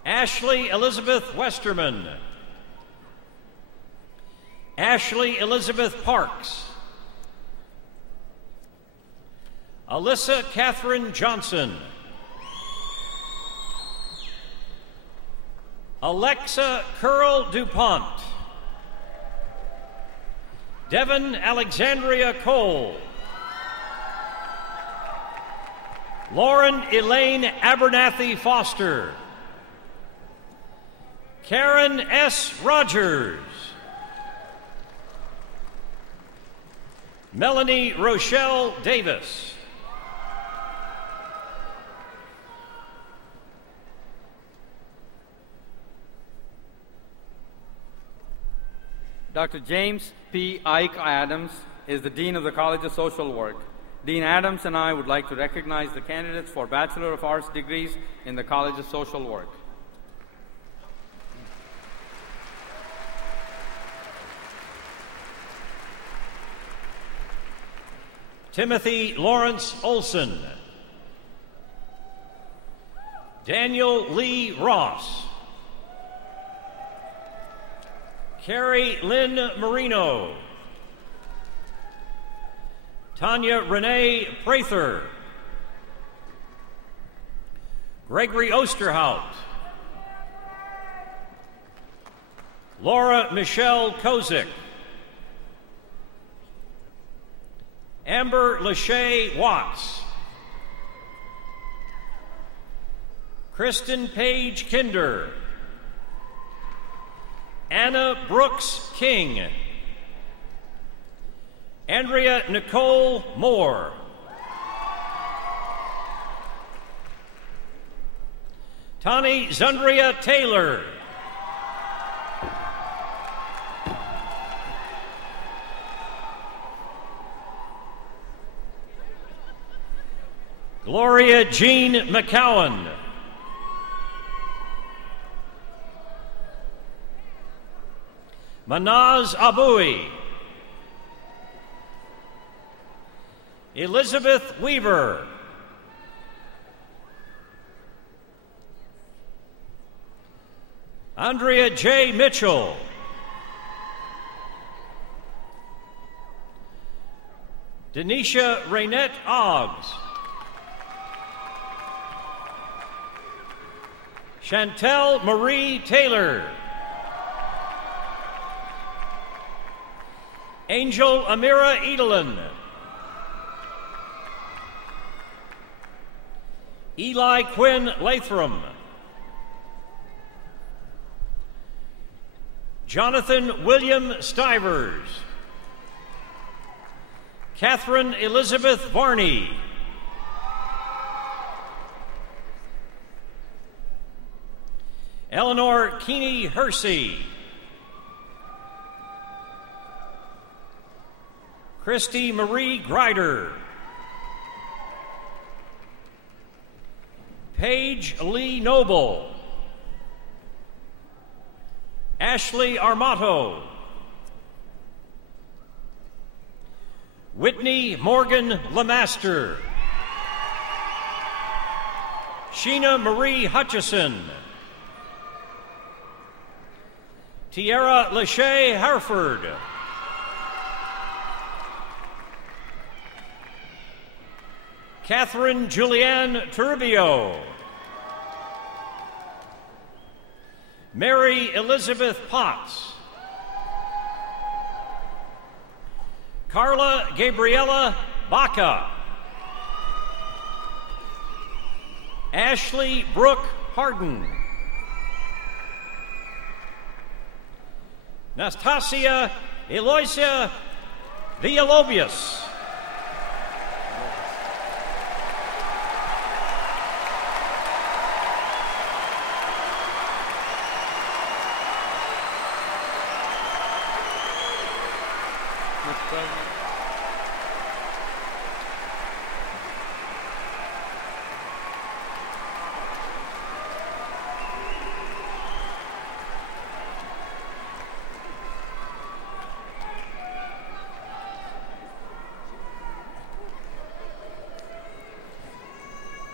Ashley Elizabeth Westerman. Ashley Elizabeth Parks. Alyssa Catherine Johnson. Alexa Curl DuPont. Devin Alexandria Cole. Lauren Elaine Abernathy Foster. Karen S. Rogers. Melanie Rochelle Davis. Dr. James P. Ike Adams is the Dean of the College of Social Work. Dean Adams and I would like to recognize the candidates for Bachelor of Arts degrees in the College of Social Work. Timothy Lawrence Olson. Daniel Lee Ross. Carrie Lynn Marino. Tanya Renee Prather. Gregory Osterhout. Laura Michelle Kozik. Amber Lachey Watts. Kristen Page Kinder. Anna Brooks King. Andrea Nicole Moore. Tani Zundria Taylor. Gloria Jean McCowan. Manaz Aboui. Elizabeth Weaver. Andrea J. Mitchell. Denisha Raynette Oggs. Chantel Marie Taylor. Angel Amira Edelin. Eli Quinn Lathram. Jonathan William Stivers. Catherine Elizabeth Varney. Eleanor Keeney Hersey. Christy Marie Grider. Paige Lee Noble. Ashley Armato. Whitney Morgan Lemaster. Sheena Marie Hutchison. Tierra Lachey Harford. Catherine Julianne Turbio. Mary Elizabeth Potts. Carla Gabriella Baca. Ashley Brooke Harden. Nastasia Eloisa Villalobos.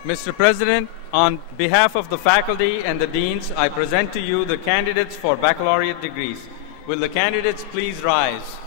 Mr. President, on behalf of the faculty and the deans, I present to you the candidates for baccalaureate degrees. Will the candidates please rise?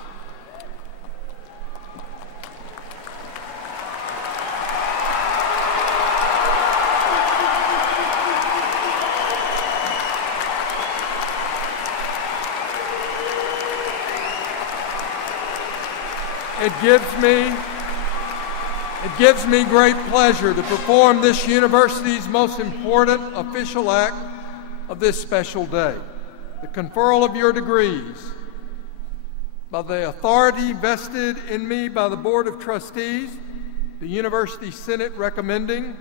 It gives me great pleasure to perform this university's most important official act of this special day. the conferral of your degrees. By the authority vested in me by the Board of Trustees, the University Senate recommending,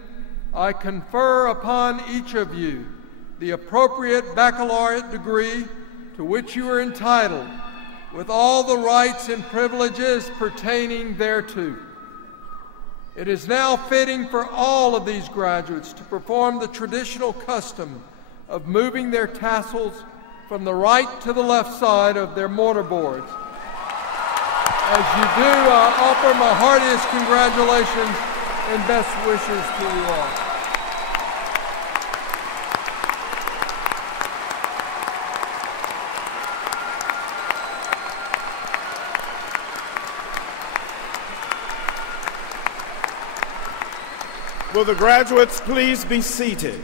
I confer upon each of you the appropriate baccalaureate degree to which you are entitled, with all the rights and privileges pertaining thereto. It is now fitting for all of these graduates to perform the traditional custom of moving their tassels from the right to the left side of their mortarboards. As you do, I offer my heartiest congratulations and best wishes to you all. Will the graduates please be seated?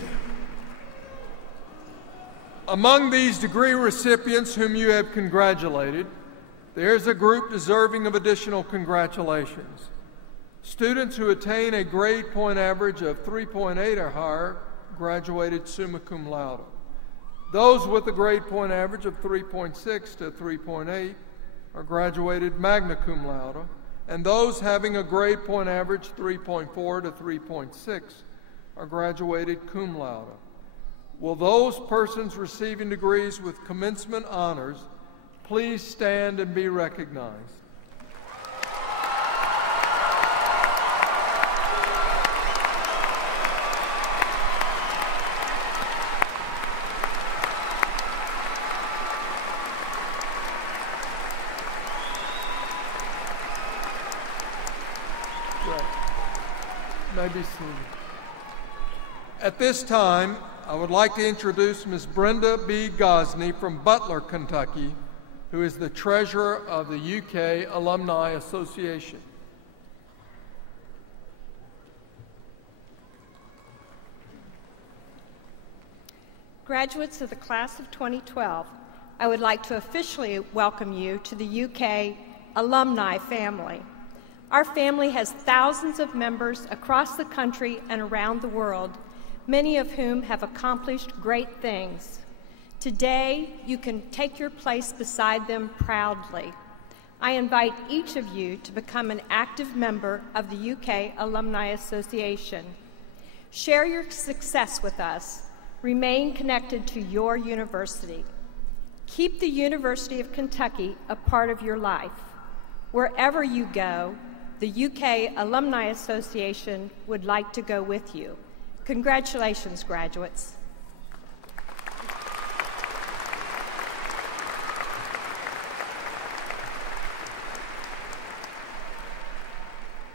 Among these degree recipients whom you have congratulated, there's a group deserving of additional congratulations. Students who attain a grade point average of 3.8 or higher graduated summa cum laude. Those with a grade point average of 3.6 to 3.8 are graduated magna cum laude, and those having a grade point average 3.4 to 3.6 are graduated cum laude. Will those persons receiving degrees with commencement honors please stand and be recognized? May be seated. At this time, I would like to introduce Ms. Brenda B. Gosney from Butler, Kentucky, who is the treasurer of the UK Alumni Association. Graduates of the class of 2012, I would like to officially welcome you to the UK alumni family. Our family has thousands of members across the country and around the world, many of whom have accomplished great things. Today, you can take your place beside them proudly. I invite each of you to become an active member of the UK Alumni Association. Share your success with us. Remain connected to your university. Keep the University of Kentucky a part of your life. Wherever you go, the UK Alumni Association would like to go with you. Congratulations, graduates.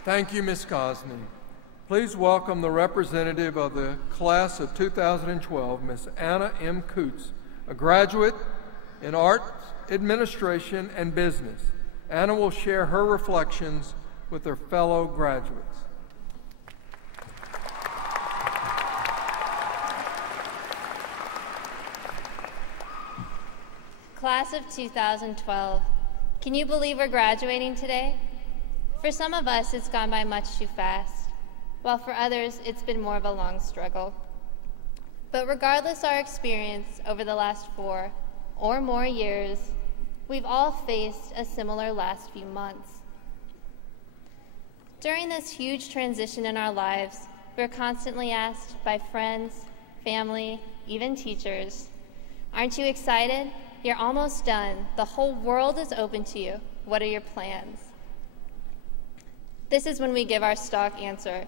Thank you, Ms. Gosney. Please welcome the representative of the class of 2012, Ms. Anna M. Coots, a graduate in Arts, Administration, and Business. Anna will share her reflections with her fellow graduates. Class of 2012, can you believe we're graduating today? For some of us, it's gone by much too fast, while for others, it's been more of a long struggle. But regardless our experience over the last 4 or more years, we've all faced a similar last few months. During this huge transition in our lives, we're constantly asked by friends, family, even teachers, aren't you excited? You're almost done. The whole world is open to you. What are your plans? This is when we give our stock answer,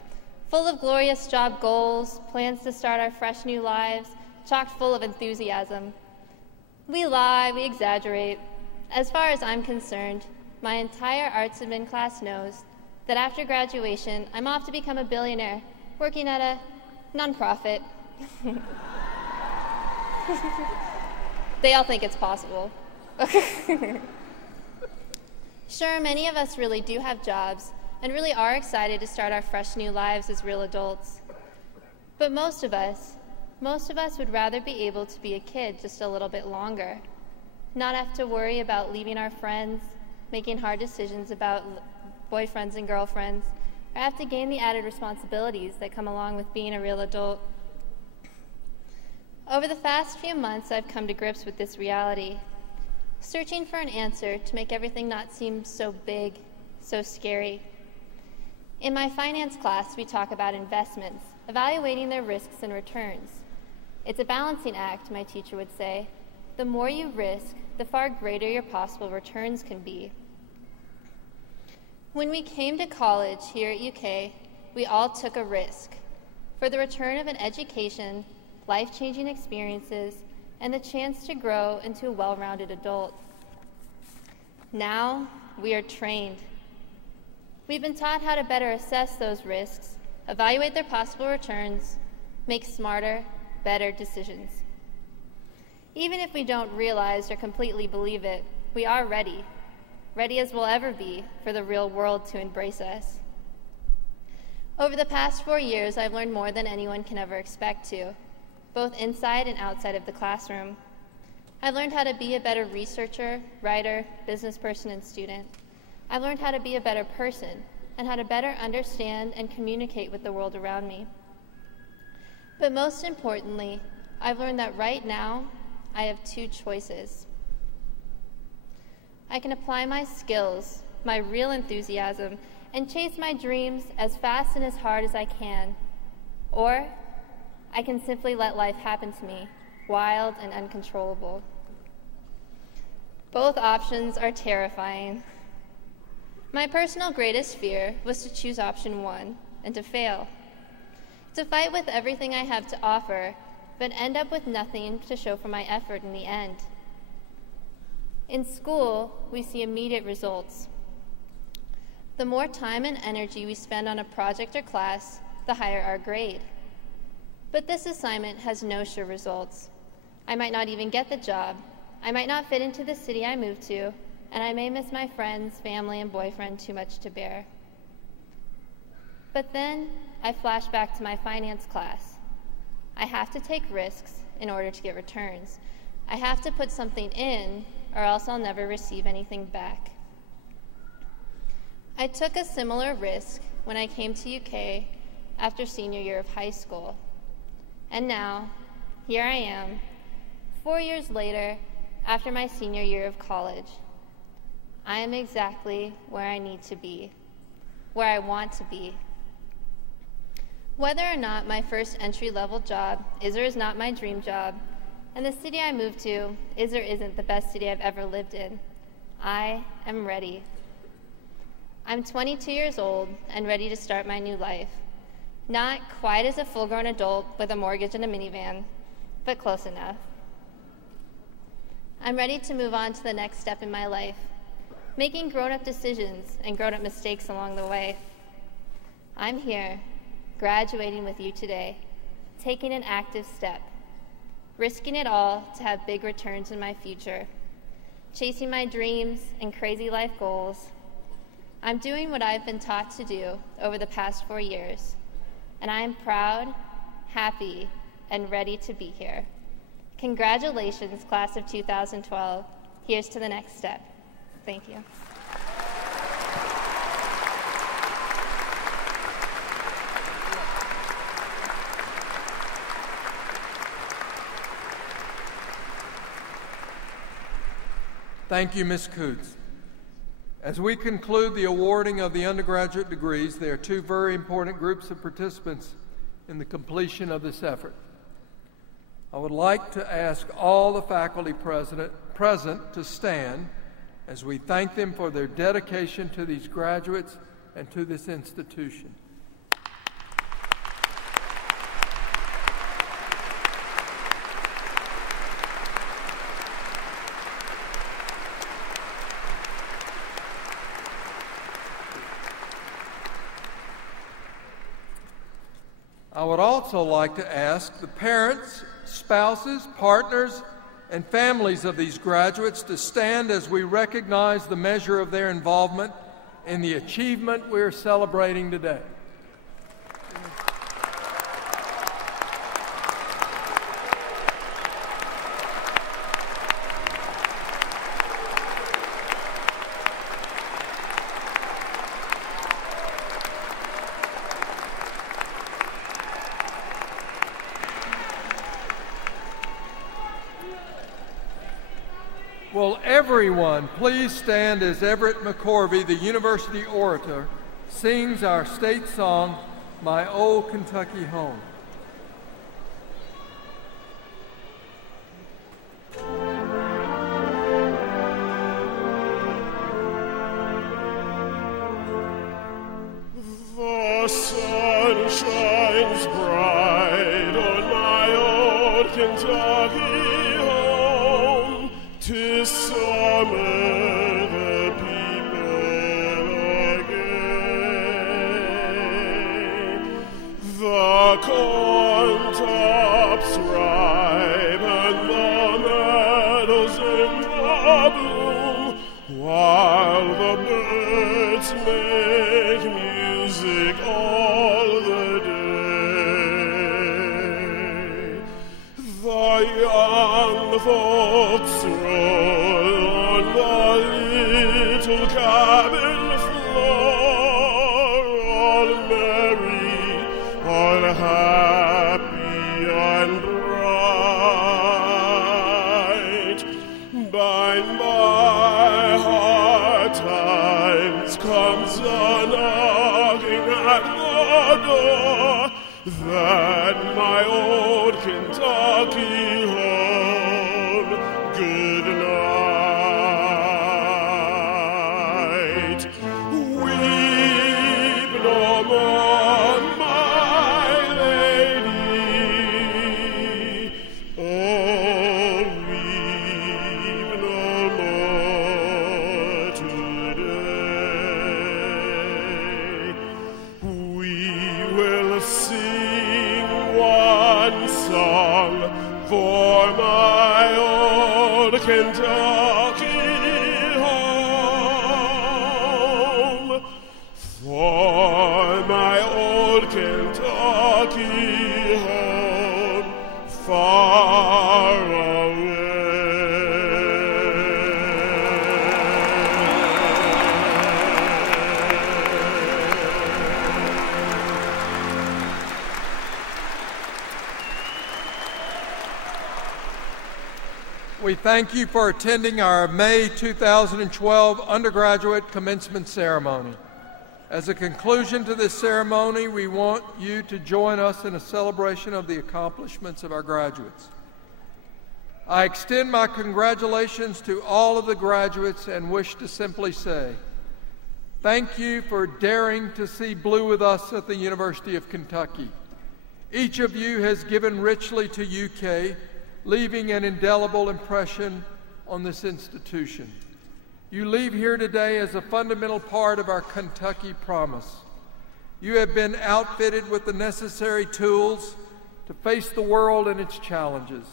full of glorious job goals, plans to start our fresh new lives, chock full of enthusiasm. We lie, we exaggerate. As far as I'm concerned, my entire arts admin class knows that after graduation, I'm off to become a billionaire, working at a nonprofit. They all think it's possible. Sure, many of us really do have jobs and really are excited to start our fresh new lives as real adults. But most of us would rather be able to be a kid just a little bit longer, not have to worry about leaving our friends, making hard decisions about boyfriends and girlfriends, or have to gain the added responsibilities that come along with being a real adult. Over the past few months, I've come to grips with this reality, searching for an answer to make everything not seem so big, so scary. In my finance class, we talk about investments, evaluating their risks and returns. It's a balancing act, my teacher would say. The more you risk, the far greater your possible returns can be. When we came to college here at UK, we all took a risk for the return of an education, life-changing experiences, and the chance to grow into a well-rounded adult. Now, we are trained. We've been taught how to better assess those risks, evaluate their possible returns, make smarter, better decisions. Even if we don't realize or completely believe it, we are ready as we'll ever be for the real world to embrace us. Over the past 4 years, I've learned more than anyone can ever expect to, both inside and outside of the classroom. I've learned how to be a better researcher, writer, business person, and student. I've learned how to be a better person and how to better understand and communicate with the world around me. But most importantly, I've learned that right now, I have two choices. I can apply my skills, my real enthusiasm, and chase my dreams as fast and as hard as I can. Or I can simply let life happen to me, wild and uncontrollable. Both options are terrifying. My personal greatest fear was to choose option one and to fail. To fight with everything I have to offer, but end up with nothing to show for my effort in the end. In school, we see immediate results. The more time and energy we spend on a project or class, the higher our grade. But this assignment has no sure results. I might not even get the job. I might not fit into the city I moved to, and I may miss my friends, family, and boyfriend too much to bear. But then I flash back to my finance class. I have to take risks in order to get returns. I have to put something in, or else I'll never receive anything back. I took a similar risk when I came to UK after senior year of high school. And now, here I am, 4 years later, after my senior year of college. I am exactly where I need to be, where I want to be. Whether or not my first entry-level job is or is not my dream job, and the city I moved to is or isn't the best city I've ever lived in, I am ready. I'm 22 years old and ready to start my new life. Not quite as a full-grown adult with a mortgage and a minivan, but close enough. I'm ready to move on to the next step in my life, making grown-up decisions and grown-up mistakes along the way. I'm here, graduating with you today, taking an active step, risking it all to have big returns in my future, chasing my dreams and crazy life goals. I'm doing what I've been taught to do over the past 4 years, and I am proud, happy, and ready to be here. Congratulations, class of 2012. Here's to the next step. Thank you. Thank you, Ms. Coots. As we conclude the awarding of the undergraduate degrees, there are two very important groups of participants in the completion of this effort. I would like to ask all the faculty present to stand as we thank them for their dedication to these graduates and to this institution. I would also like to ask the parents, spouses, partners, and families of these graduates to stand as we recognize the measure of their involvement in the achievement we are celebrating today. Will everyone please stand as Everett McCorvey, the University Orator, sings our state song, My Old Kentucky Home. The sun shines bright on my old Kentucky home. 'Tis summer, the people are gay. The corn tops ripe and the meadows in the bloom, while the birds make music all the day. The young folks roll on the little cabin floor, all merry, all happy and bright. By hard times comes a knocking at the door, that my old Kentucky home, good night. Weep no more, my lady, oh, weep no more today. We will sing one song for my old Kentucky home, for my old Kentucky home, far away. We thank you for attending our May 2012 undergraduate commencement ceremony. As a conclusion to this ceremony, we want you to join us in a celebration of the accomplishments of our graduates. I extend my congratulations to all of the graduates and wish to simply say, thank you for daring to see blue with us at the University of Kentucky. Each of you has given richly to UK, leaving an indelible impression on this institution. You leave here today as a fundamental part of our Kentucky promise. You have been outfitted with the necessary tools to face the world and its challenges.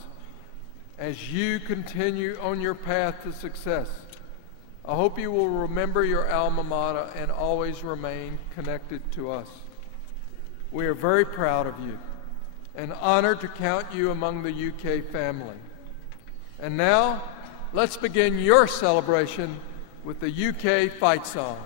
As you continue on your path to success, I hope you will remember your alma mater and always remain connected to us. We are very proud of you and honored to count you among the UK family. And now, let's begin your celebration with the UK fight song.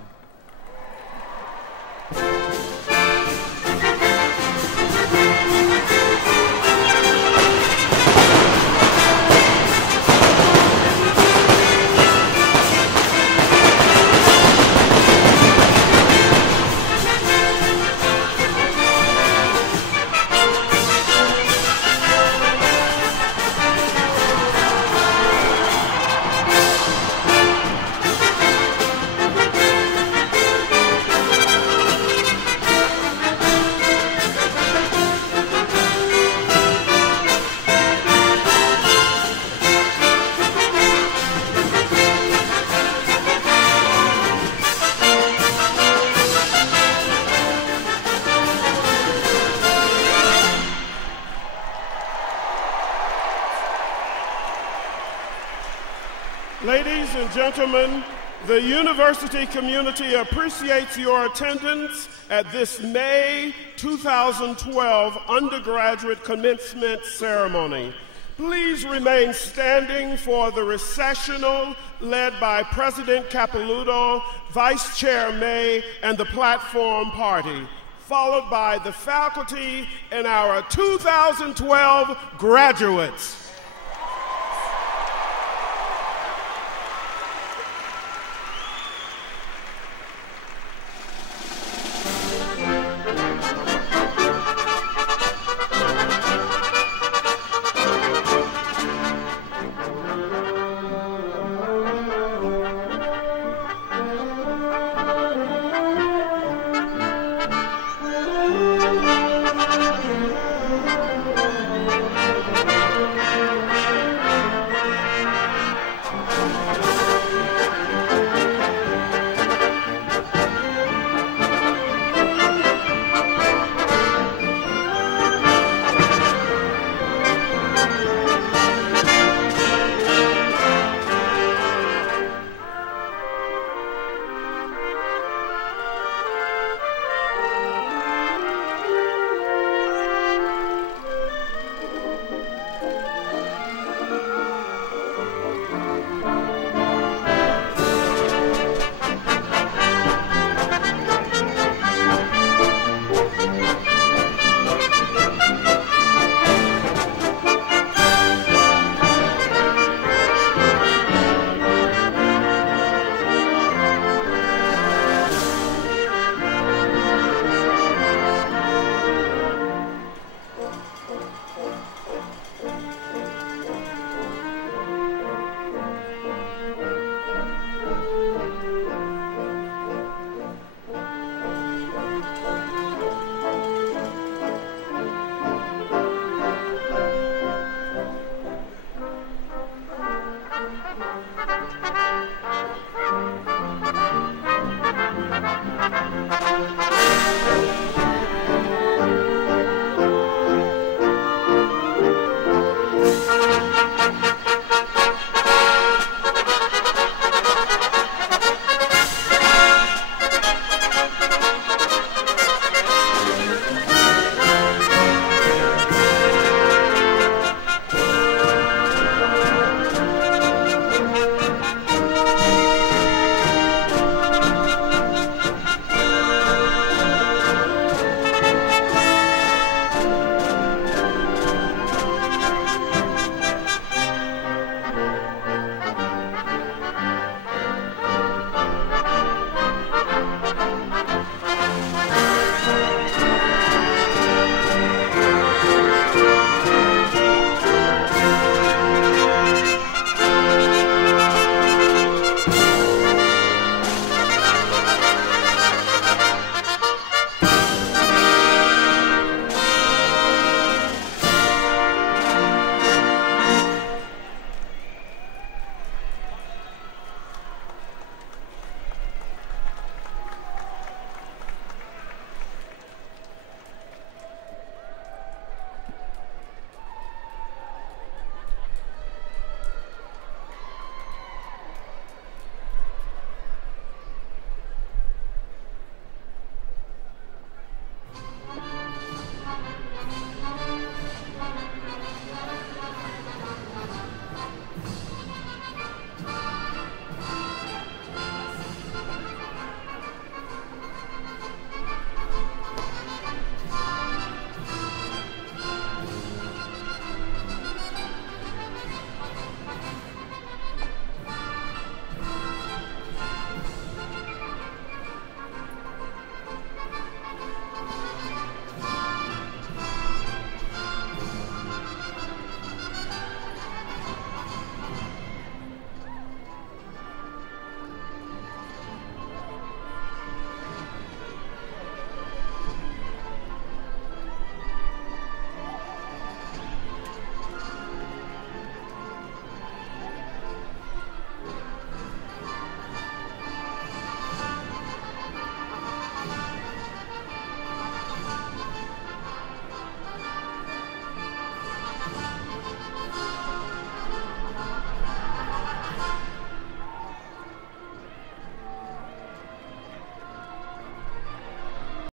Ladies and gentlemen, the university community appreciates your attendance at this May 2012 undergraduate commencement ceremony. Please remain standing for the recessional led by President Capilouto, Vice Chair May, and the platform party, followed by the faculty and our 2012 graduates.